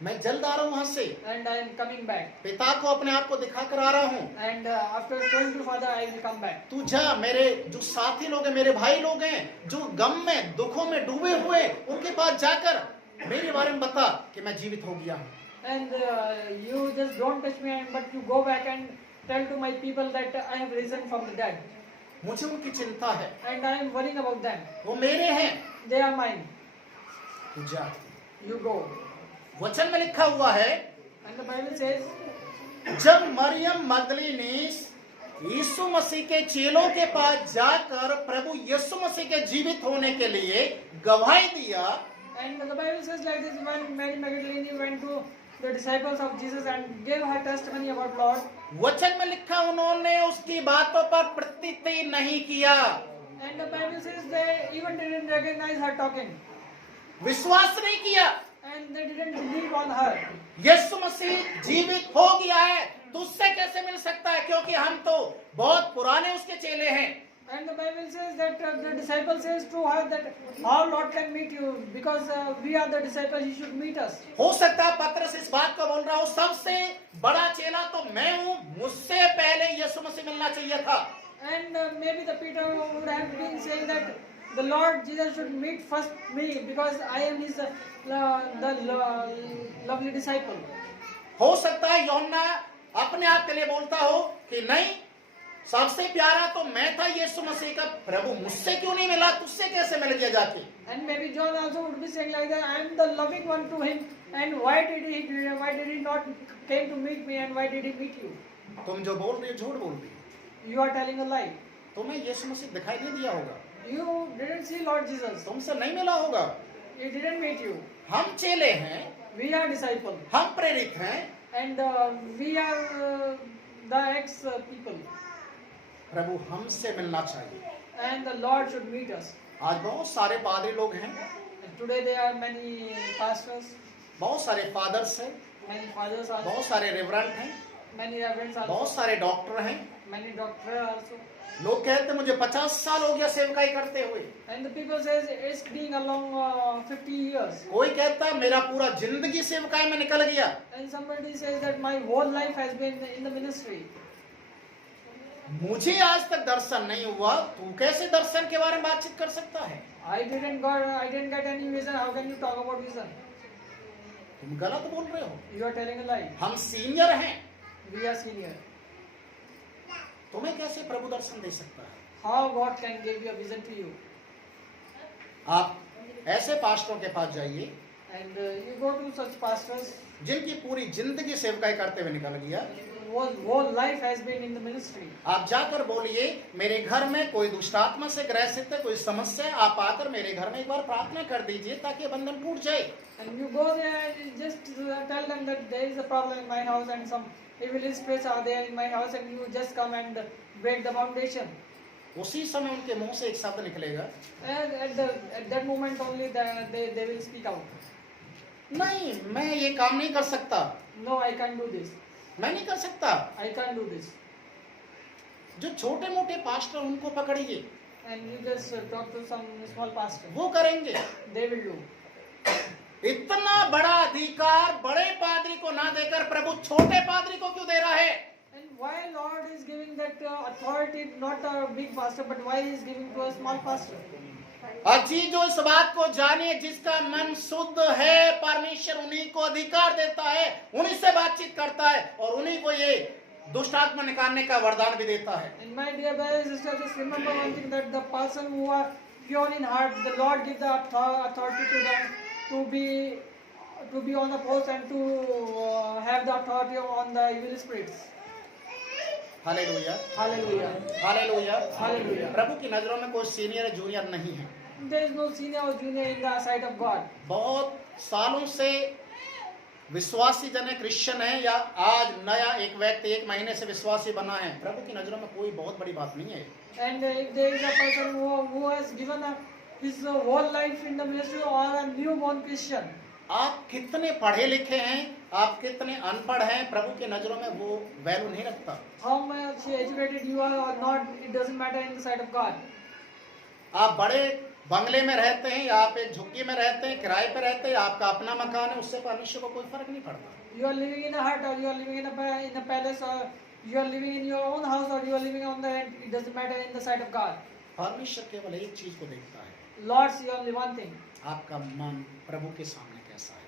मैं जल्द आ रहा हूँ वहां से, and I am coming back. पिता को अपने आप को दिखाकर आ रहा हूँ, And after going to Father, I will come back. तू जा, मेरे जो साथी लोग हैं, मेरे भाई लोग हैं, जो गम में दुखों में डूबे हुए, उनके पास जाकर मेरे बारे में बता कि मैं जीवित हो गया हूँ। And you just don't touch me, but you go back and tell to my people that I have risen from the dead. मुझे उनकी चिंता है, And I am worrying about them. वो मेरे हैं, They are mine. तू जा। You go. वचन में लिखा हुआ है, And the Bible says, जब मरियम मगदलीनी यीशु मसीह के चेलों के पास जाकर प्रभु यीशु मसीह के जीवित होने के लिए गवाही दिया, and the Bible says like this: when Mary Magdalene went to the disciples of Jesus and gave her testimony about Lord, वचन में लिखा उन्होंने उसकी बातों पर प्रतीति नहीं किया, and the Bible says they even didn't recognize her talking, विश्वास नहीं किया। and they didn't believe on her. यीशु मसीह जीवित हो गया है, तुझसे कैसे मिल सकता है, क्योंकि हम तो बहुत पुराने उसके चेले हैं। And the Bible says that the disciple says to her that how Lord can meet you, because we are the disciples, he should meet us. हो सकता है पतरस इस बात को बोल रहा हो, सबसे बड़ा चेला तो मैं हूँ, मुझसे पहले यीशु मसीह मिलना चाहिए था। And maybe the Peter would have been saying that the Lord Jesus should meet first me, because I am his lovely disciple. हो सकता है यूहन्ना अपने आप के लिए बोलता हो कि नहीं, सबसे प्यारा तो मैं था यीशु मसीह का, प्रभु मुझसे क्यों नहीं मिला, तुझसे कैसे मिल गया जाके। And maybe John also would be saying like that, I am the loving one to him, and why did he not came to meet me, and why did he meet you? तुम जो बोल रही हो झूठ बोल रही हो, You are telling a lie. तुम्हें यीशु मसीह दिखाई नहीं दिया होगा, You didn't see Lord Jesus. तुमसे नहीं मिला होगा। He didn't meet you. हम चेले हैं, We are disciples, हम प्रेरित हैं, and we are the ex-people, प्रभु हमसे मिलना चाहिए। and the Lord should meet us. आज बहुत सारे पादरी लोग हैं, And today there are many pastors, बहुत सारे फादर्स हैं, many fathers also, बहुत सारे रेवरेंट हैं, many reverends also, बहुत सारे डॉक्टर हैं। many doctors also. लोग कहते मुझे 50 साल हो गया सेवकाई करते हुए, And the people says it's been along 50 years. कोई कहता मेरा पूरा जिंदगी सेवकाई में निकल गया। And somebody says that my whole life has been in the ministry. मुझे आज तक दर्शन नहीं हुआ, तू कैसे दर्शन के बारे में बातचीत कर सकता है? I didn't get any vision. How can you talk about vision? तुम गलत बोल रहे हो, You are telling a lie. हम सीनियर हैं, We are senior. तुम्हें कैसे प्रभु दर्शन दे सकता है? How God can give you a vision to you? आप ऐसे पास्टरों के पास जाइए And you go to such pastors जिनकी पूरी जिंदगी सेवकाई करते हुए निकल गया, whose whole life has been in the ministry. आप जाकर बोलिए मेरे घर में कोई दुष्ट आत्मा से ग्रसित है, कोई समस्या है, आप आकर मेरे घर में एक बार प्रार्थना कर दीजिए ताकि ये बंधन टूट जाए। And you go there and you just tell them that there is a problem in my house and some evil spirits are there in my house, and you just come and break the foundation. उसी समय उनके मुंह से एक शब्द निकलेगा, And at that moment only they will speak out. नहीं मैं ये काम नहीं कर सकता, No, I can't do this. मैं नहीं कर सकता। I can't do this. जो छोटे मोटे पास्टर उनको पकड़िए, And you just talk to some small pastor. वो करेंगे। They will do. इतना बड़ा अधिकार बड़े पादरी को ना देकर प्रभु छोटे पादरी को क्यों दे रहा है? And why Lord is giving that authority, not a big pastor, but why he is giving to a small pastor? अजी जो इस बात को जाने, जिसका मन शुद्ध है, परमेश्वर उन्हीं को अधिकार देता है, उन्हीं से बातचीत करता है और उन्हीं को ये दुष्ट आत्मा निकालने का वरदान भी देता है। And my dear brothers and sisters, just remember one thing, that the person who are pure in heart, the Lord gives the authority to them to be on the post and to have the authority on the evil spirits. Hallelujah, Hallelujah. Hallelujah, Hallelujah. प्रभु की नजरों में कोई senior या junior नहीं है। There is no senior or junior in the sight of God. बहुत सालों से विश्वासी जन है, क्रिश्चियन है, या आज नया एक व्यक्ति 1 महीने से विश्वासी बना है, प्रभु की नजरों में कोई बहुत बड़ी बात नहीं है। And if there is a person who has given his whole life in the ministry, or a newborn Christian, आप कितने पढ़े लिखे हैं, आप कितने अनपढ़ हैं, प्रभु की नजरों में वो वैल्यू नहीं रखता। how much educated you are or not, it doesn't matter in the sight of God. आप बड़े बंगले में रहते हैं या आप एक झुग्गी में रहते हैं, किराए पे रहते हैं, आपका अपना मकान है, उससे परमेश्वर को कोई फर्क नहीं पड़ता। You are living in a hut, or you are living in a palace, or you are living in your own house, or you are living on the rent, it doesn't matter in the sight of God. परमेश्वर केवल एक चीज को देखता है, Lord sees only one thing: आपका मन प्रभु के सामने कैसा है।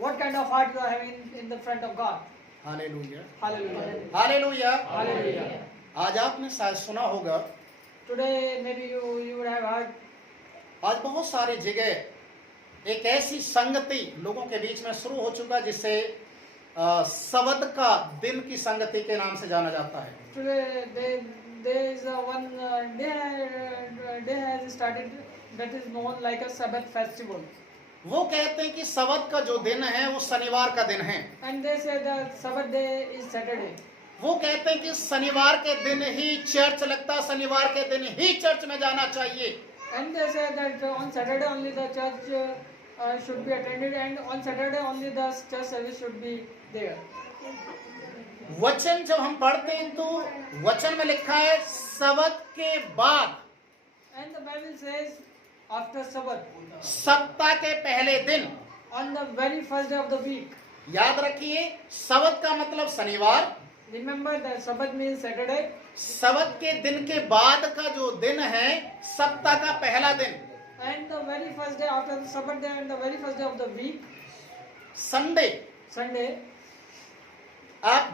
what kind of heart you are having in the front of God. Hallelujah, Hallelujah. Hallelujah. Hallelujah. आज आपने शायद सुना होगा, Today maybe you would have heard, आज बहुत सारी जगह एक ऐसी संगति लोगों के बीच में शुरू हो चुका जिसे सबद का दिन की संगति के नाम से जाना जाता है। today there is one day has started that is known like a Sabbath festival. वो कहते हैं कि सबद का जो दिन है वो शनिवार का दिन है। And they say that Sabbath day is Saturday. वो कहते हैं कि शनिवार के दिन ही चर्च लगता, शनिवार के दिन ही चर्च में जाना चाहिए। And they say that on Saturday only the church should be attended, and on Saturday only the church service should be there. वचन जब हम पढ़ते हैं तो वचन में लिखा है सबत के बाद, And the Bible says after Sabbath, सप्ताह के पहले दिन। on the very first day of the week. याद रखिए, सबत का मतलब शनिवार, Remember that Sabbath means Saturday. सबत के दिन के बाद का जो दिन है सप्ताह का पहला दिन, And the very first day after the Sabbath day and the very first day of the week, Sunday. Sunday.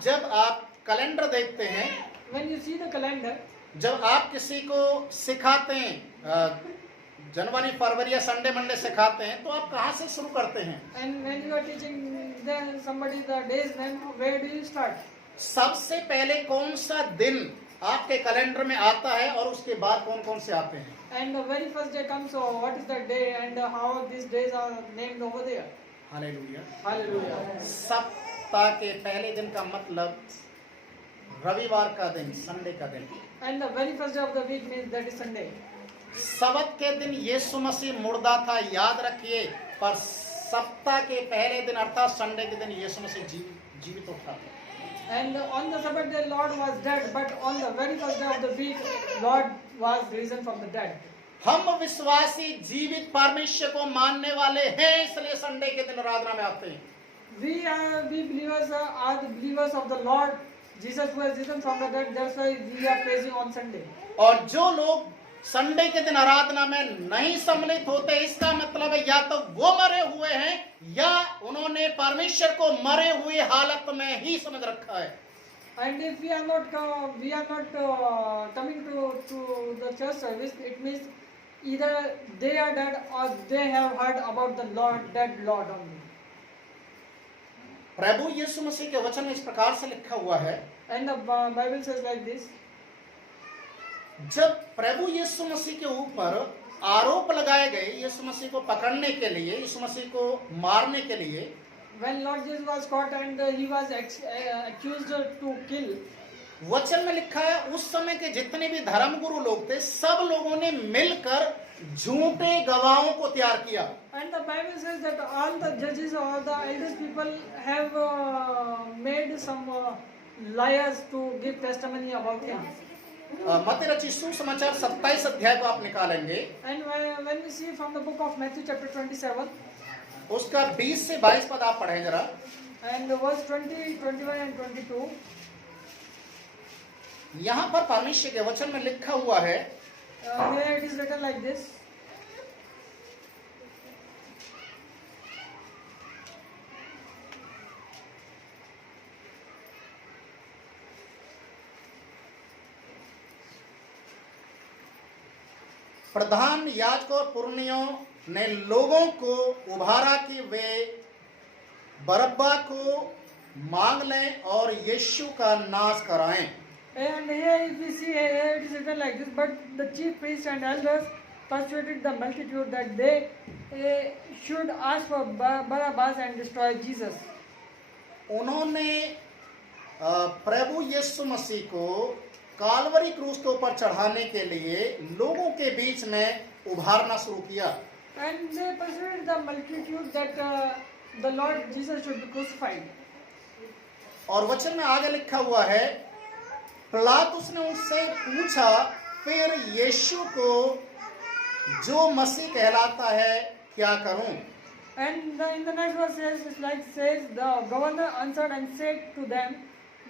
जब आप कैलेंडर देखते हैं, When you see the calendar, जब आप किसी को सिखाते हैं, जनवरी फरवरी या संडे मंडे सिखाते हैं, तो आप कहाँ से शुरू करते हैं? and when you are teaching somebody the days, then where do you start? सबसे पहले कौन सा दिन आपके कैलेंडर में आता है और उसके बाद कौन कौन से आते हैं? And the very first day comes, so what is the day and how these days are named over there? Hallelujah. Hallelujah. सप्ताह के पहले दिन का मतलब रविवार का दिन, संडे का दिन। And the very first day of the week means that is Sunday. सबत के दिन यीशु मसीह मुर्दा था, याद रखिए, पर सप्ताह के पहले दिन अर्थात संडे के दिन यीशु मसीह जीवित उठा। And on the Sabbath day Lord was dead, but on the very first day of the week Lord was risen from the dead. हम विश्वासी जीवित परमेश्वर को मानने वाले हैं, इसलिए संडे के दिन आराधना में आते हैं। We believers are the believers of the Lord Jesus who has risen from the dead. That's why we are praising on Sunday. और जो लोग संडे के दिन आराधना में नहीं सम्मिलित होते, इसका मतलब है या तो वो मरे हुए हैं या उन्होंने परमेश्वर को मरे हुए हालत में ही समझ रखा है। And if we are not coming to the church service, it means either they are dead or they have heard about the Lord, dead Lord only. प्रभु यीशु मसीह के वचन में इस प्रकार से लिखा हुआ है, And the Bible says like this. जब प्रभु यीशु मसीह के ऊपर आरोप लगाए गए, यीशु मसीह को पकड़ने के लिए, यीशु मसीह को मारने के लिए, When Lord Jesus was caught and he was accused to kill, वचन में लिखा है उस समय के जितने भी धर्मगुरु लोग थे, सब लोगों ने मिलकर झूठे गवाहों को तैयार किया। and the Bible says that all the judges or the eldest people have made some liars to give testimony about him. मत्ती रचित सुसमाचार 27 अध्याय को आप निकालेंगे, And when we see from the book of Matthew chapter 27, उसका 20 से 22 पद आप पढ़ें जरा। and verse 20, 21 and 22, यहाँ पर परमेश्वर के वचन में लिखा हुआ है, Here it is written like this. प्रधान याजकों और पुरनियों ने लोगों को उभारा कि वे बरब्बा को मांग लें और यीशु का नाश कराएं। And here if we see here it is written like this, but the chief priests and elders persuaded the multitude that they should ask for Barabbas and destroy Jesus. उन्होंने प्रभु यीशु मसीह को कालवरी क्रूस के ऊपर चढ़ाने के लिए लोगों के बीच में उभारना शुरू किया। And they persuaded the multitude that the Lord Jesus should be crucified. और वचन में आगे लिखा हुआ है, पिलातुस ने उनसे पूछा, फिर यीशु को जो मसीह कहलाता है क्या करूं? And in the next verse says the governor answered and said to them,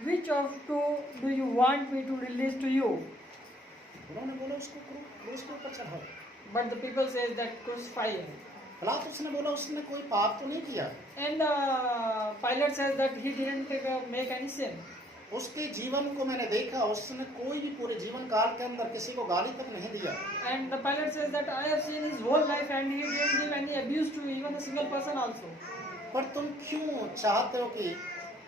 which of two do you want me to release to you? उन्होंने बोला उसको क्रूस के ऊपर चढ़ाओ। But the people says that crucify him. पिलातुस ने बोला उसने कोई पाप तो नहीं किया। And Pilate says that he didn't make any sin. उसके जीवन को मैंने देखा, उसने कोई भी पूरे जीवन काल के अंदर किसी को गाली तक नहीं दिया। And the Pilate says that I have seen his whole life and he didn't give any abuse to even a single person also. पर तुम क्यों चाहते हो कि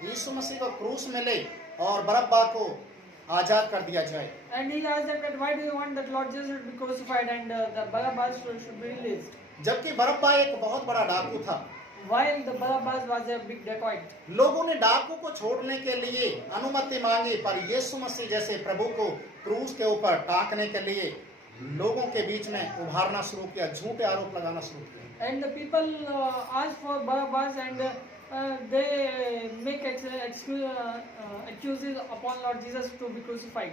यीशु मसीह को क्रूस में ले और बरब्बा को आजाद कर दिया जाए? And he asked them that why do you want that Lord Jesus should be crucified and the Barabbas should be released? जबकि बरब्बा एक बहुत बड़ा डाकू था। While the Barabbas was a big dacoit. लोगों ने डाकू को छोड़ने के लिए अनुमति मांगी, पर यीशु मसीह जैसे प्रभु को क्रूस के ऊपर टांकने के लिए लोगों के बीच में उभारना शुरू किया, झूठे आरोप लगाना शुरू किया। And the people asked for Barabbas and they make excuses upon Lord Jesus to be crucified.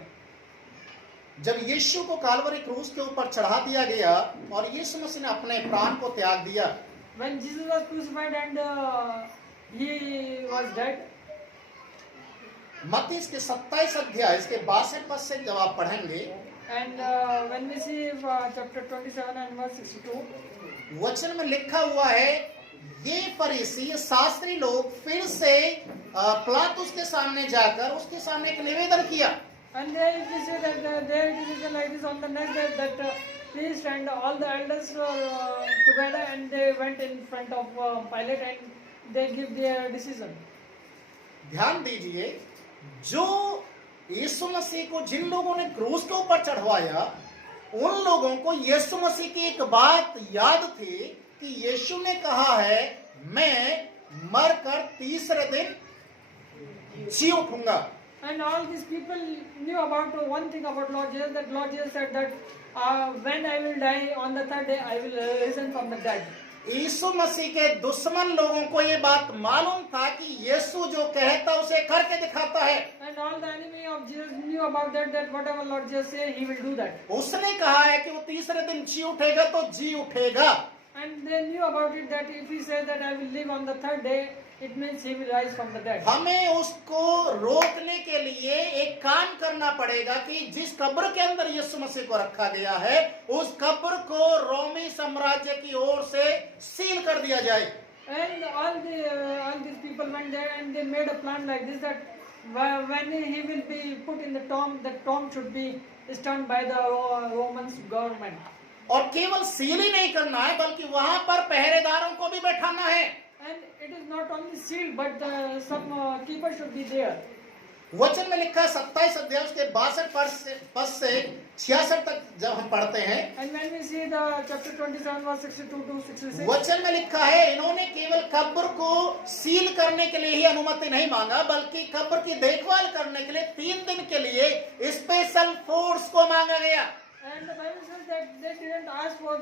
जब यीशु को कालवरी क्रूस के ऊपर चढ़ा दिया गया और यीशु मसीह ने अपने प्राण को त्याग दिया, When Jesus was crucified and he was dead, मत्ती इसके 27 अध्याय इसके 62 पद से जब आप पढ़ेंगे, and when we see chapter 27 and verse 62, वचन में लिखा हुआ है, ये फरीसी शास्त्री लोग फिर से पिलातुस के सामने जाकर उसके सामने एक निवेदन किया। and there we see that there it is written like this on the next day that priest and all the elders were together and they went in front of Pilate and they give their decision. ध्यान दीजिए, जो यीशु मसीह को जिन लोगों ने क्रूस के ऊपर चढ़वाया, उन लोगों को यीशु मसीह की एक बात याद थी कि यीशु ने कहा है, मैं मरकर तीसरे दिन जी उठूंगा। And all these people knew about one thing about Lord Jesus, that Lord Jesus said that when I will die on the third day I will risen from the dead. यीशु मसीह के दुश्मन लोगों को ये बात मालूम था कि यीशु जो कहता उसे करके दिखाता है। And all the enemy of Jesus knew about that whatever Lord Jesus said he will do that. उसने कहा है कि वो तीसरे दिन जी उठेगा तो जी उठेगा। And they knew about it that if he said that I will live on the third day, it means he will rise from the dead. हमें उसको रोकने के लिए एक काम करना पड़ेगा कि जिस कब्र के अंदर यीशु मसीह को रखा गया है, उस कब्र को रोमी साम्राज्य की ओर से सील कर दिया जाए। And all these people went there and they made a plan like this, that when he will be put in the tomb should be stunned by the Roman government. और केवल सील ही नहीं करना है, बल्कि वहां पर पहरेदारों को भी बैठाना है। And it is not only sealed, but some keeper should be there. वचन में लिखा 27 अध्याय उसके 62 पद से 66 तक जब हम पढ़ते हैं, And when we see the chapter 27 verse 62 to 66, वचन में लिखा है, इन्होंने केवल कब्र को सील करने के लिए ही अनुमति नहीं मांगा, बल्कि कब्र की देखभाल करने के लिए 3 दिन के लिए स्पेशल फोर्स को मांगा गया। and the Bible says that they didn't ask for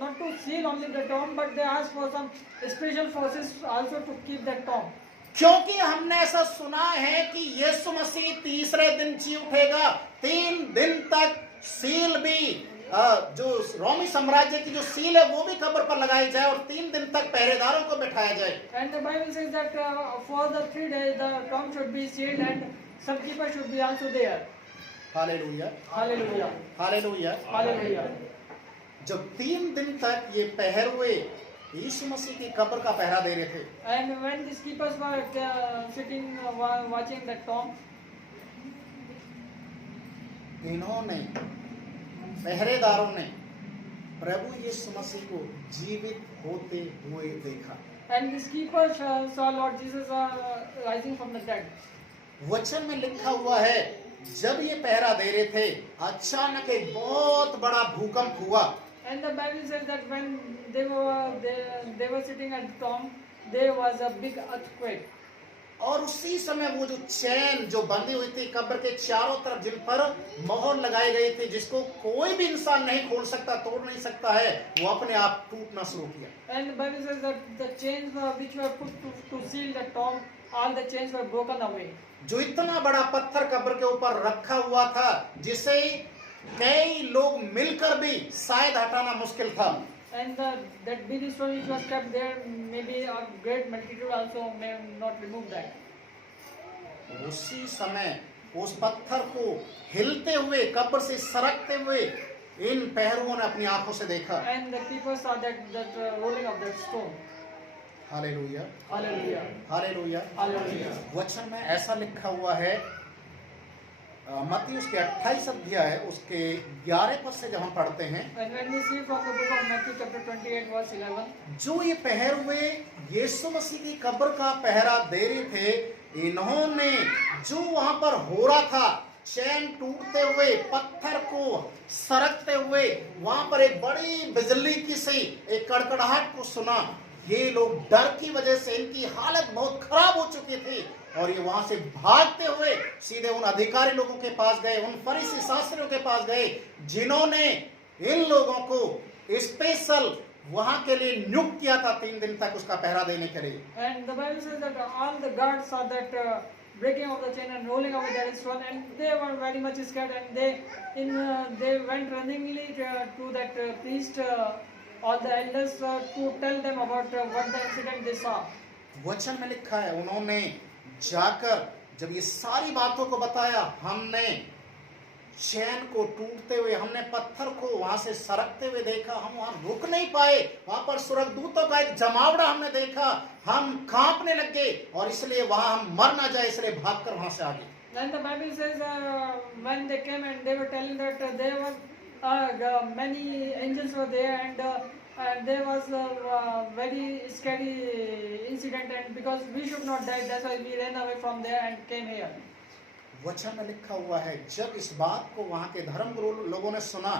not to seal only the tomb, but they asked for some special forces also to keep that tomb. क्योंकि हमने ऐसा सुना है कि यीशु मसीह तीसरे दिन जी उठेगा। 3 दिन तक सील भी जो रोमी साम्राज्य की जो सील है वो भी कब्र पर लगाई जाए और 3 दिन तक पहरेदारों को बैठाया जाए। And the Bible says that for the 3 days the tomb should be sealed and some keeper should be also there. Hallelujah, Hallelujah. Hallelujah. Hallelujah. जब 3 दिन तक ये पहरुए यीशु मसीह की कब्र का पहरा दे रहे थे, And when these keepers were sitting watching that tomb, इन्होंने पहरेदारों ने प्रभु यीशु मसीह को जीवित होते हुए देखा। and these keepers saw Lord Jesus rising from the dead. वचन में लिखा हुआ है, जब ये पहरा दे रहे थे अचानक एक बहुत बड़ा भूकंप हुआ। And the Bible says that when they were sitting at the tomb, there was a big earthquake. और उसी समय वो जो चैन जो बंधी हुई थी कब्र के चारों तरफ, जिन पर मोहर लगाई गई थी, जिसको कोई भी इंसान नहीं खोल सकता, तोड़ नहीं सकता है, वो अपने आप टूटना शुरू किया। And the Bible says that the chains which were put to seal the tomb, all the chains were broken away. जो इतना बड़ा पत्थर कब्र के ऊपर रखा हुआ था, जिसे कई लोग मिलकर भी शायद हटाना मुश्किल था। And that big stone which was kept there, maybe a great multitude also may not remove that. उसी समय उस पत्थर को हिलते हुए, कब्र से सरकते हुए इन पहरुओं ने अपनी आंखों से देखा। And the people saw that rolling of that stone. Hallelujah, Hallelujah. Hallelujah. Hallelujah. वचन में ऐसा लिखा हुआ है, मत्ती उसके 28 अध्याय उसके 11 पद से जब हम पढ़ते हैं, And when we see from the book of Matthew chapter 28 verse 11, जो ये पहरुए यीशु मसीह की कब्र का पहरा दे रहे थे, इन्होंने जो वहां पर हो रहा था, चैन टूटते हुए, पत्थर को सरकते हुए, वहां पर एक बड़ी बिजली की सी एक कड़कड़ाहट को सुना। ये लोग डर की वजह से इनकी हालत बहुत खराब हो चुकी थी और ये वहां से भागते हुए सीधे उन अधिकारी लोगों के पास गए, उन फरीसी शास्त्रियों के पास गए, जिन्होंने इन लोगों को स्पेशल वहां के लिए नियुक्त किया था 3 दिन तक उसका पहरा देने के लिए। and the Bible says that all the guards saw that breaking of the chain and rolling away that stone, and they were very much scared, and they went runningly to that priest or the elders to tell them about what the incident they saw. वचन में लिखा है, उन्होंने जाकर जब ये सारी बातों को बताया, हमने चैन को टूटते हुए, हमने पत्थर को वहां से सरकते हुए देखा, हम वहां रुक नहीं पाए, वहां पर स्वर्गदूतों का एक जमावड़ा हमने देखा, हम कांपने लगे और इसलिए वहां हम मर ना जाए, इसलिए भागकर वहां से आ गए। And the Bible says when they came and they were telling that there was many angels were there, and there was a very scary incident, and because we should not die, that's why we ran away from there and came here. वचन में लिखा हुआ है, जब इस बात को वहां के धर्मगुरु लोगों ने सुना,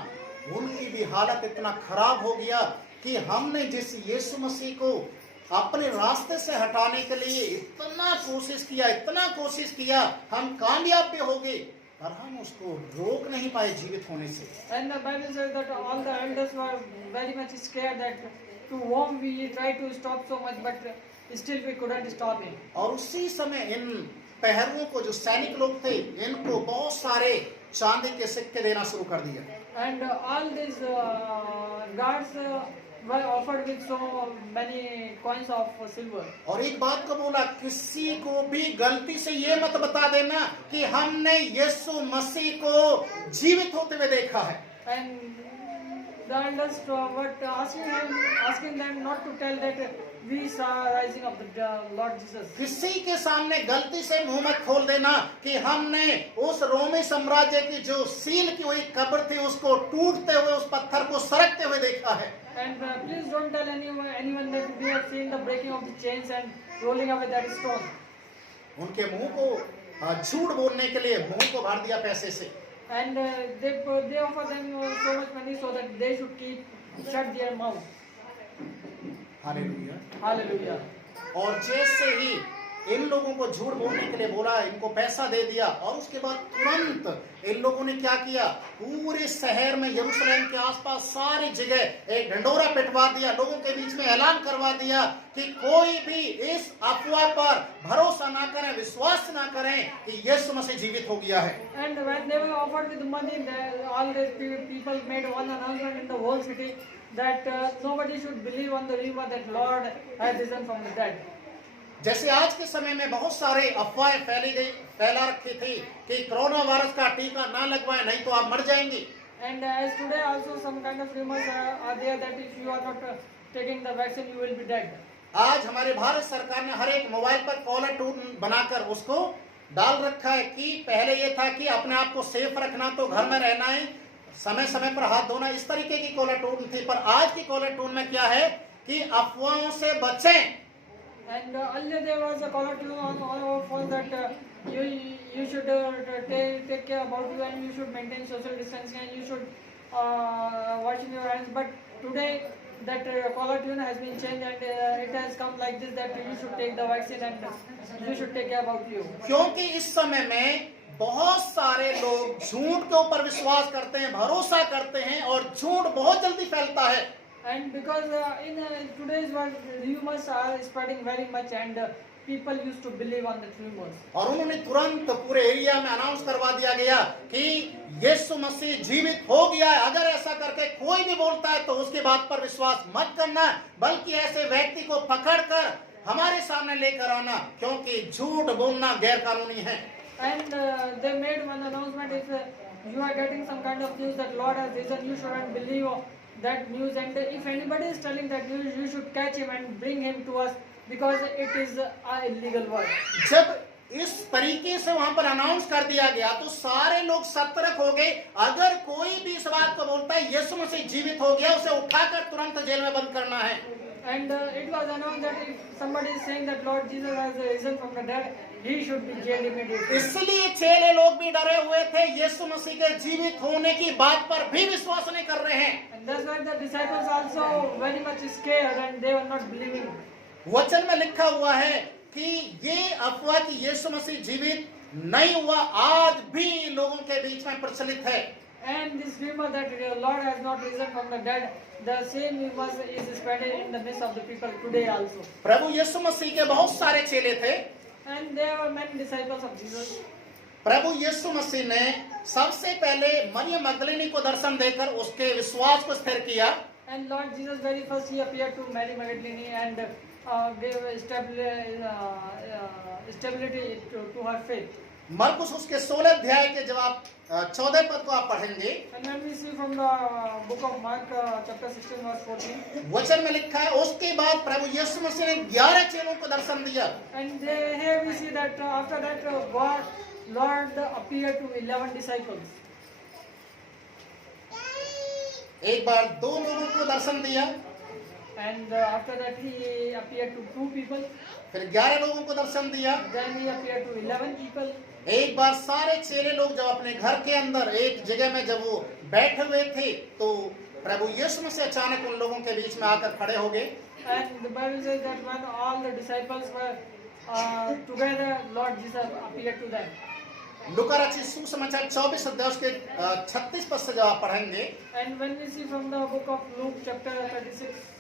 उनकी भी हालत इतना खराब हो गया कि हमने जिस यीशु मसीह को अपने रास्ते से हटाने के लिए इतना कोशिश किया, हम कामयाब भी हो गए, पर हम उसको रोक नहीं पाए जीवित होने से। And the Bible says that all the elders were very much scared that to whom we tried to stop so much, but still we couldn't stop him. और उसी समय इन पहरुओं को, जो सैनिक लोग थे, इनको बहुत सारे चांदी के सिक्के देना शुरू कर दिया। And all these guards were offered with so many coins of silver. और एक बात को बोला, किसी को भी गलती से ये मत बता देना कि हमने यीशु मसीह को जीवित होते हुए देखा है। And the elders were asking them not to tell that we saw rising of the Lord Jesus. किसी के सामने गलती से मुंह मत खोल देना कि हमने उस रोमी साम्राज्य की जो सील की हुई कब्र थी, उसको टूटते हुए, उस पत्थर को सरकते हुए देखा है। And please don't tell anyone that we have seen the breaking of the chains and rolling away that stone. उनके मुंह को झूठ बोलने के लिए मुंह को भर दिया पैसे से। And they offer them so much money so that they should shut their mouth. Hallelujah. Hallelujah. और जैसे ही इन लोगों को झूठ बोलने के लिए बोला, इनको पैसा दे दिया, और उसके बाद तुरंत इन लोगों ने क्या किया, पूरे शहर में, यरूशलेम के आसपास सारी जगह एक ढंढोरा पिटवा दिया, लोगों के बीच में ऐलान करवा दिया कि कोई भी इस अफवाह पर भरोसा ना करें, विश्वास ना करें कि यीशु मसीह जीवित हो गया है। And when they were offered with money, all the people made one announcement in the whole city that nobody should believe on the rumor that Lord has risen from the dead. जैसे आज के समय में बहुत सारे अफवाहें फैला रखी थी कि कोरोना वायरस का टीका ना लगवाएं नहीं तो आप मर जाएंगे। And as today also some kind of rumors are there that if you are not taking the vaccine, you will be dead. आज हमारे भारत सरकार ने हर एक मोबाइल पर कॉलर ट्यून बनाकर उसको डाल रखा है कि पहले ये था कि अपने आप को सेफ रखना, तो घर में रहना है, समय समय पर हाथ धोना, इस तरीके की कॉलर ट्यून थी। पर आज की कॉलर ट्यून में क्या है कि अफवाहों से बचें। And earlier there was a caller tune on all our phones that you should take care about you, and you should maintain social distancing, and you should washing your hands. But today that caller tune has been changed, and it has come like this that you should take the vaccine and you should take care about you. क्योंकि इस समय में बहुत सारे लोग झूठ के ऊपर विश्वास करते हैं, भरोसा करते हैं, और झूठ बहुत जल्दी फैलता है। And because in today's world rumors are spreading very much, and people used to believe on the rumors. और उन्होंने तुरंत पूरे एरिया में अनाउंस करवा दिया गया कि यीशु मसीह जीवित हो गया है। अगर ऐसा करके कोई भी बोलता है तो उसकी बात पर विश्वास मत करना, बल्कि ऐसे व्यक्ति को पकड़कर हमारे सामने लेकर आना, क्योंकि झूठ बोलना गैर कानूनी है। And they made one announcement: if you are getting some kind of news that Lord has risen, you shouldn't believe that news. And if anybody is telling that you should catch him and bring him to us, because it is a illegal word. जब इस तरीके से वहां पर announce कर दिया गया तो सारे लोग सतर्क हो गए। अगर कोई भी इस बात को बोलता है यीशु मसीह जीवित हो गया, उसे उठाकर तुरंत जेल में बंद करना है। And it was announced that if somebody is saying that Lord Jesus has risen from the dead, he should be jailed immediately. इसलिए चेले लोग भी डरे हुए थे, यीशु मसीह के जीवित होने की बात पर भी विश्वास नहीं कर रहे हैं। And that's why the disciples also very much scared, and they were not believing. वचन में लिखा हुआ है कि ये अफवाह कि यीशु मसीह जीवित नहीं हुआ आज भी लोगों के बीच में प्रचलित है। And this rumor that the Lord has not risen from the dead, the same rumor is spread in the midst of the people today also. प्रभु यीशु मसीह के बहुत सारे चेले थे। And there were many disciples of Jesus. प्रभु यीशु मसीह ने सबसे पहले मरियम मगदलीनी को दर्शन देकर उसके विश्वास को स्थिर किया। And Lord Jesus very first he appeared to Mary Magdalene and gave stability to her faith. मरकुस उसके 16 अध्याय के जब आप 14 पद को आप पढ़ेंगे, And when we see from the book of Mark chapter 16 verse 14, वचन में लिखा है उसके बाद प्रभु यीशु मसीह ने 11 चेलों को दर्शन दिया। and here we see that after that God Lord appeared to 11 disciples. एक बार 2 लोगों को दर्शन दिया, And after that he appeared to 2 people. फिर 11 लोगों को दर्शन दिया। Then he appeared to 11 people. एक बार सारे चेले लोग जब अपने घर के अंदर एक जगह में जब वो बैठे हुए थे तो प्रभु यीशु मसीह अचानक उन लोगों के बीच में आकर खड़े हो गए। And the Bible says that when all the disciples were together, Lord Jesus appeared to them. लूका रचित सुसमाचार 24 अध्याय के 36 पद से जब आप पढ़ेंगे, And when we see from the book of Luke chapter 36,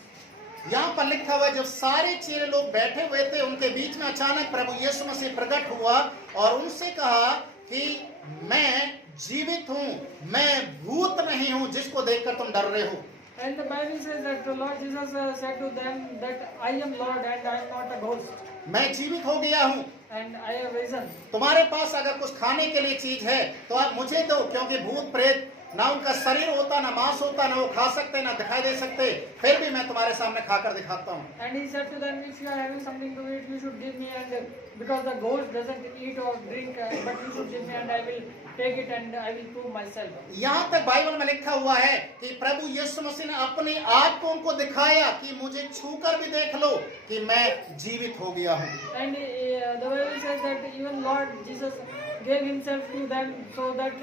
यहाँ पर लिखा हुआ है जब सारे चेले लोग बैठे हुए थे उनके बीच में अचानक प्रभु यीशु मसीह प्रकट हुआ और उनसे कहा कि मैं जीवित हूँ, मैं भूत नहीं हूँ जिसको देखकर तुम डर रहे हो। and the Bible says that the Lord Jesus said to them that I am Lord and I am not a ghost, मैं जीवित हो गया हूँ। and I have risen. तुम्हारे पास अगर कुछ खाने के लिए चीज है तो आप मुझे दो, क्योंकि भूत प्रेत ना उनका शरीर होता, ना मांस होता, ना वो खा सकते, ना दिखाई दे सकते, फिर भी मैं तुम्हारे सामने खाकर दिखाता हूँ। And he said to them, if you are having something to eat, you should give me, and because the ghost doesn't eat or drink, but you should give me, and I will take it and I will prove myself. यहाँ तक Bible में लिखा हुआ है कि प्रभु यीशु मसीह ने अपने आप को उनको दिखाया कि मुझे छूकर भी देख लो कि मैं जीवित हो गया हूँ। And the Bible says that even Lord Jesus gave himself to them so that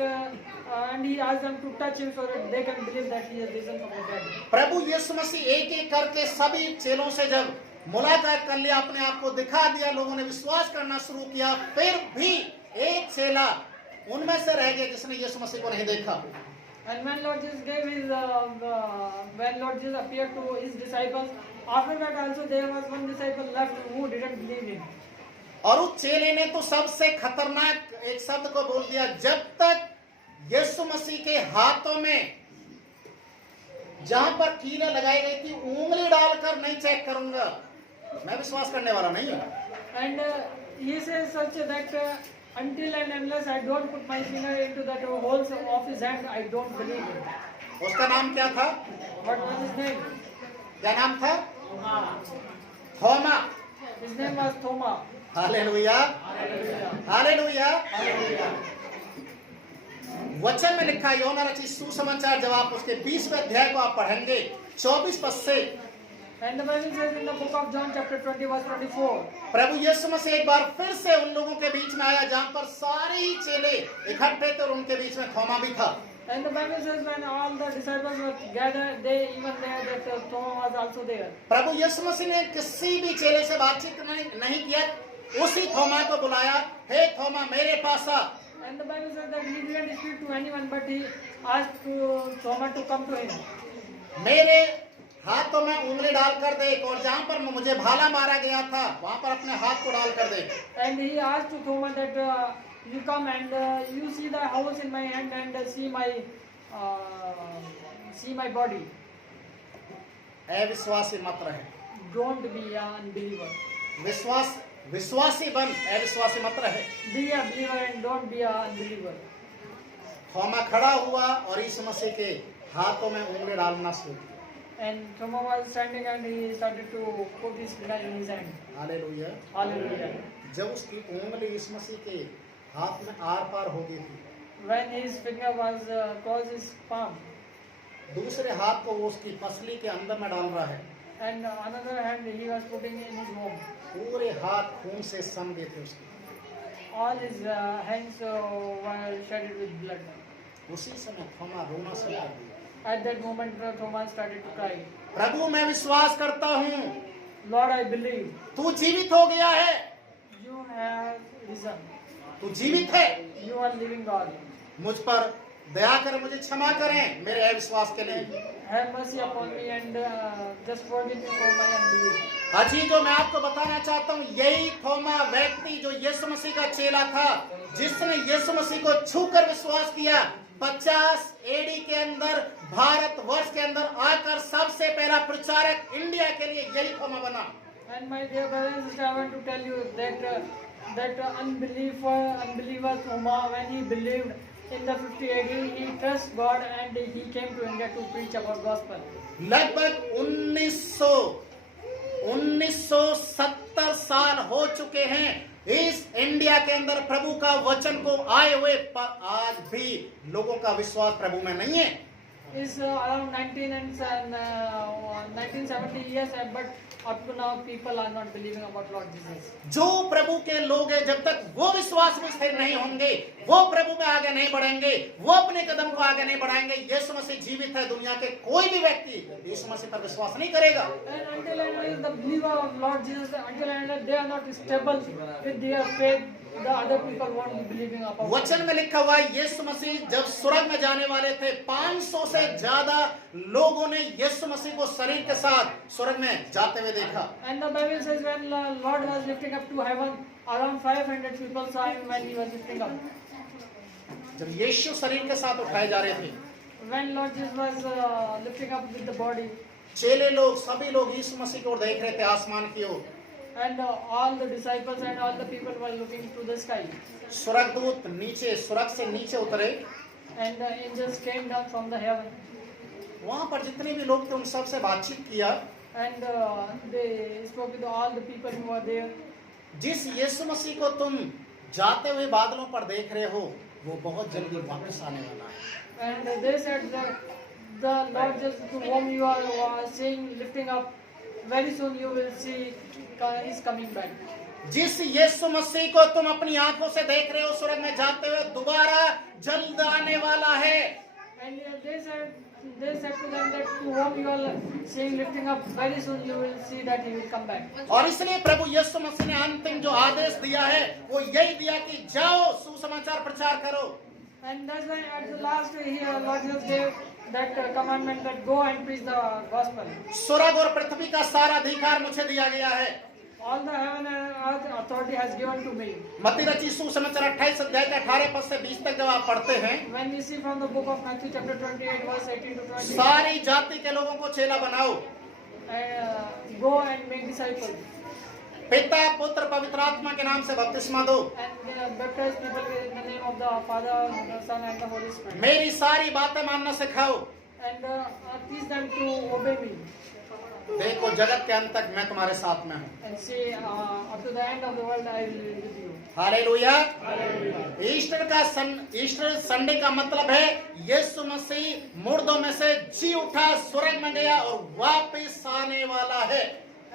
and he asked them to touch him so that they can believe that he has risen from the dead. प्रभु यीशु मसीह एक एक करके सभी चेलों से जब मुलाकात कर लिया, अपने आप को दिखा दिया, लोगों ने विश्वास करना शुरू किया, फिर भी एक चेला उनमें से रह गया जिसने यीशु मसीह को नहीं देखा। And when Lord Jesus gave his when Lord Jesus appeared to his disciples, after that also there was one disciple left who didn't believe him. और उस चेले ने तो सबसे खतरनाक एक शब्द को बोल दिया, जब तक यीशु मसीह के हाथों में जहां पर कीलें लगाई गई थी उंगली डालकर नहीं चेक करूंगा, मैं विश्वास करने वाला नहीं हूं। And he says such that until and unless I don't put my finger into that holes of his hand, I don't believe it. उसका नाम क्या था? What was his name? क्या नाम था? थोमा। His name was Thoma. Hallelujah, hallelujah. वचन में लिखा है, यूहन्ना रचित सुसमाचार, जब आप उसके 20वें अध्याय को आप पढ़ेंगे 24 पद से, And the Bible says in the book of John chapter 20 verse 24. प्रभु यीशु मसीह एक बार फिर से उन लोगों के बीच में आया जहां पर सारे ही चेले इकट्ठे थे और उनके बीच में थोमा भी था। And the Bible says when all the disciples were gathered, they even there that Thoma was also there. प्रभु यीशु मसीह ने किसी भी चेले से बातचीत नहीं किया, उसी थोमा को बुलाया, हे थोमा मेरे पास आ। And the Bible says that he didn't speak to anyone, but he asked to Thoma to come to him. मेरे हाथों में उंगली डालकर देख, और जहां पर मुझे भाला मारा गया था वहां पर अपने हाथ को डालकर देख। And he asked to Thoma that you come and you see the holes in my hand and see my body. अविश्वासी मत रहे, Don't be an unbeliever. विश्वासी बन, अविश्वासी मत रहे। Be a believer and don't be an unbeliever. थोमा खड़ा हुआ और यीशु मसीह के हाथों में उंगली डालना शुरू किया। And Thoma was standing and he started to put his finger in his hand. Hallelujah. Hallelujah. जब उसकी उंगली यीशु मसीह के हाथ में आर पार हो गई थी, When his finger was across his palm, दूसरे हाथ को वो उसकी पसली के अंदर में डाल रहा है, and another hand he was putting in his womb. पूरे हाथ खून से सन गए थे उसके। All his hands were shaded with blood. उसी समय थोमा रोना शुरू कर दिया। At that moment, Thoma started to cry. प्रभु मैं विश्वास करता हूँ, Lord, I believe तू जीवित हो गया है, you have risen. तू जीवित है, You are living God. मुझ पर दया कर, मुझे क्षमा करें मेरे अविश्वास के लिए। Have mercy upon me and just forgive me for my unbelief. अजी जो मैं आपको बताना चाहता हूँ, यही थोमा व्यक्ति जो यीशु मसीह का चेला था, जिसने यीशु मसीह को छूकर विश्वास किया, 50 एडी के अंदर भारत वर्ष के अंदर आकर सबसे पहला प्रचारक इंडिया के लिए यही थोमा बना। And my dear brothers and sisters, I want to tell you that unbeliever Thoma, when he believed in the 50 AD, he trusted God and he came to India to preach about gospel. लगभग 1970 साल हो चुके हैं इस India के अंदर प्रभु का वचन को आए हुए, पर आज भी लोगों का विश्वास प्रभु में नहीं है। It's around 1970 years, but up to now people are not believing about Lord Jesus. जो प्रभु के लोग हैं, जब तक वो विश्वास में स्थिर नहीं होंगे, वो प्रभु में आगे नहीं बढ़ेंगे, वो अपने कदम को आगे नहीं बढ़ाएंगे। यीशु मसीह जीवित है, दुनिया के कोई भी व्यक्ति यीशु मसीह पर विश्वास नहीं करेगा। And until the believer of Lord Jesus, until they are not stable with their faith, the other people won't be believing about. वचन में लिखा हुआ है, यीशु मसीह जब स्वर्ग में जाने वाले थे, 500 से ज्यादा लोगों ने यीशु मसीह को शरीर के साथ स्वर्ग में जाते हुए देखा। And the Bible says when Lord was lifting up to heaven, around 500 people saw him when he was lifting up. जब यीशु शरीर के साथ उठाए जा रहे थे, When Lord Jesus was lifting up with the body, चेले लोग, सभी लोग यीशु मसीह की ओर देख रहे थे, आसमान की ओर। and all the disciples and all the people were looking to the sky. स्वर्गदूत नीचे, स्वर्ग से नीचे उतरे, And the angels came down from the heaven. वहां पर जितने भी लोग थे उन सब से बातचीत किया। And they spoke with all the people who were there. जिस यीशु मसीह को तुम जाते हुए बादलों पर देख रहे हो, वो बहुत जल्दी वापस आने वाला है। And they said that the Lord Jesus to whom you are seeing lifting up, very soon you will see is coming back. जिस यीशु मसीह को तुम अपनी आंखों से देख रहे हो स्वर्ग में जाते हुए, दोबारा जल्द आने वाला है। And they said to them that to whom you are seeing lifting up, very soon you will see that he will come back. और इसलिए प्रभु यीशु मसीह ने अंतिम जो आदेश दिया है, वो यही दिया कि जाओ सुसमाचार प्रचार करो। And that's why at the last here Lord Jesus gave that commandment that go and preach the gospel. स्वर्ग और पृथ्वी का सारा अधिकार मुझे दिया गया है। All the heaven and earth authority has given to me. मत्ती रचित सुसमाचार 28 अध्याय के 18 पद से 20 तक जब आप पढ़ते हैं, When we see from the book of Matthew chapter 28 verse 18 to 20, सारी जाति के लोगों को चेला बनाओ। go and make disciples. पिता पुत्र पवित्र आत्मा के नाम से बपतिस्मा दो। and baptize people in the name of the Father, the Son, and the Holy Spirit. मेरी सारी बातें मानना सिखाओ। And teach them to obey me. देखो जगत के अंत तक मैं तुम्हारे साथ में हूँ। And say, up to the end of the world, I will be with you. Hallelujah. Hallelujah. Easter Sunday का मतलब है यीशु मसीह मुर्दों में से जी उठा, स्वर्ग में गया और वापस आने वाला है।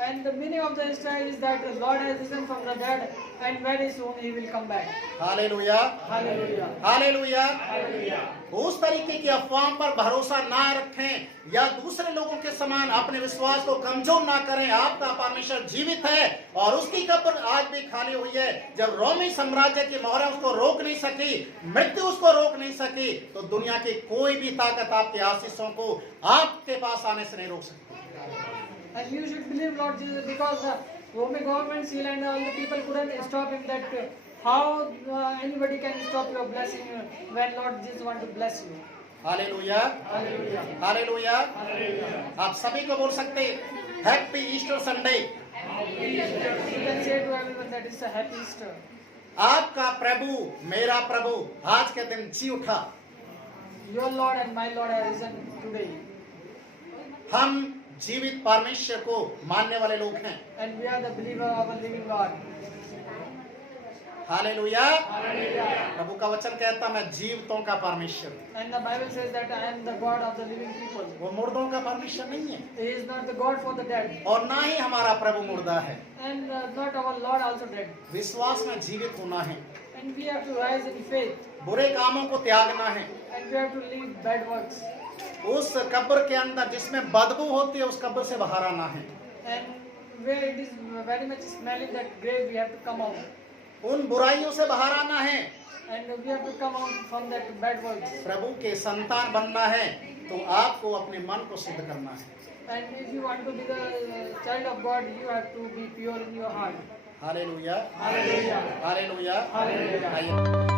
And the meaning of the Easter is that the Lord has risen from the dead, and very soon He will come back. Hallelujah, Hallelujah. Hallelujah. Hallelujah. उस तरीके की अफवाहों पर भरोसा ना रखें या दूसरे लोगों के समान अपने विश्वास को कमजोर ना करें। आपका परमेश्वर जीवित है और उसकी कब्र आज भी खाली हुई है। जब रोमी साम्राज्य की मोहरें उसको रोक नहीं सकी, मृत्यु उसको रोक नहीं सकी, तो दुनिया की कोई भी ताकत आपके आशीषों को आपके पास आने से नहीं रोक सकती। And you should believe Lord Jesus, because the Roman government seal and all the people couldn't stop him. That how anybody can stop your blessing when Lord Jesus want to bless you. Hallelujah, Hallelujah. Hallelujah. Hallelujah. आप सभी को बोल सकते happy Easter Sunday. You can say to everyone that it's a happy Easter. आपका प्रभु, मेरा प्रभु आज के दिन जी उठा। Your Lord and my Lord are risen today, हम जीवित परमेश्वर को मानने वाले लोग हैं। and we are the believer of a living God. Hallelujah. Hallelujah. प्रभु का वचन कहता मैं जीवितों का परमेश्वर हूं। And the Bible says that I am the God of the living people. वो मुर्दों का परमेश्वर नहीं है He is not the God for the dead, और ना ही हमारा प्रभु मुर्दा है। and not our Lord also dead. विश्वास में जीवित होना है, And we have to rise in faith, बुरे कामों को त्यागना है। and we have to leave bad works. उस कब्र के अंदर जिसमें बदबू होती है उस कब्र से बाहर आना है। And where it is very much smelling that grave, we have to come out. उन बुराइयों से बाहर आना है। And we have to come out from that bad works. प्रभु के संतान बनना है तो आपको अपने मन को शुद्ध करना है। And if you want to be the child of God, you have to be pure in your heart. Hallelujah, Hallelujah. Hallelujah. Hallelujah. आइए।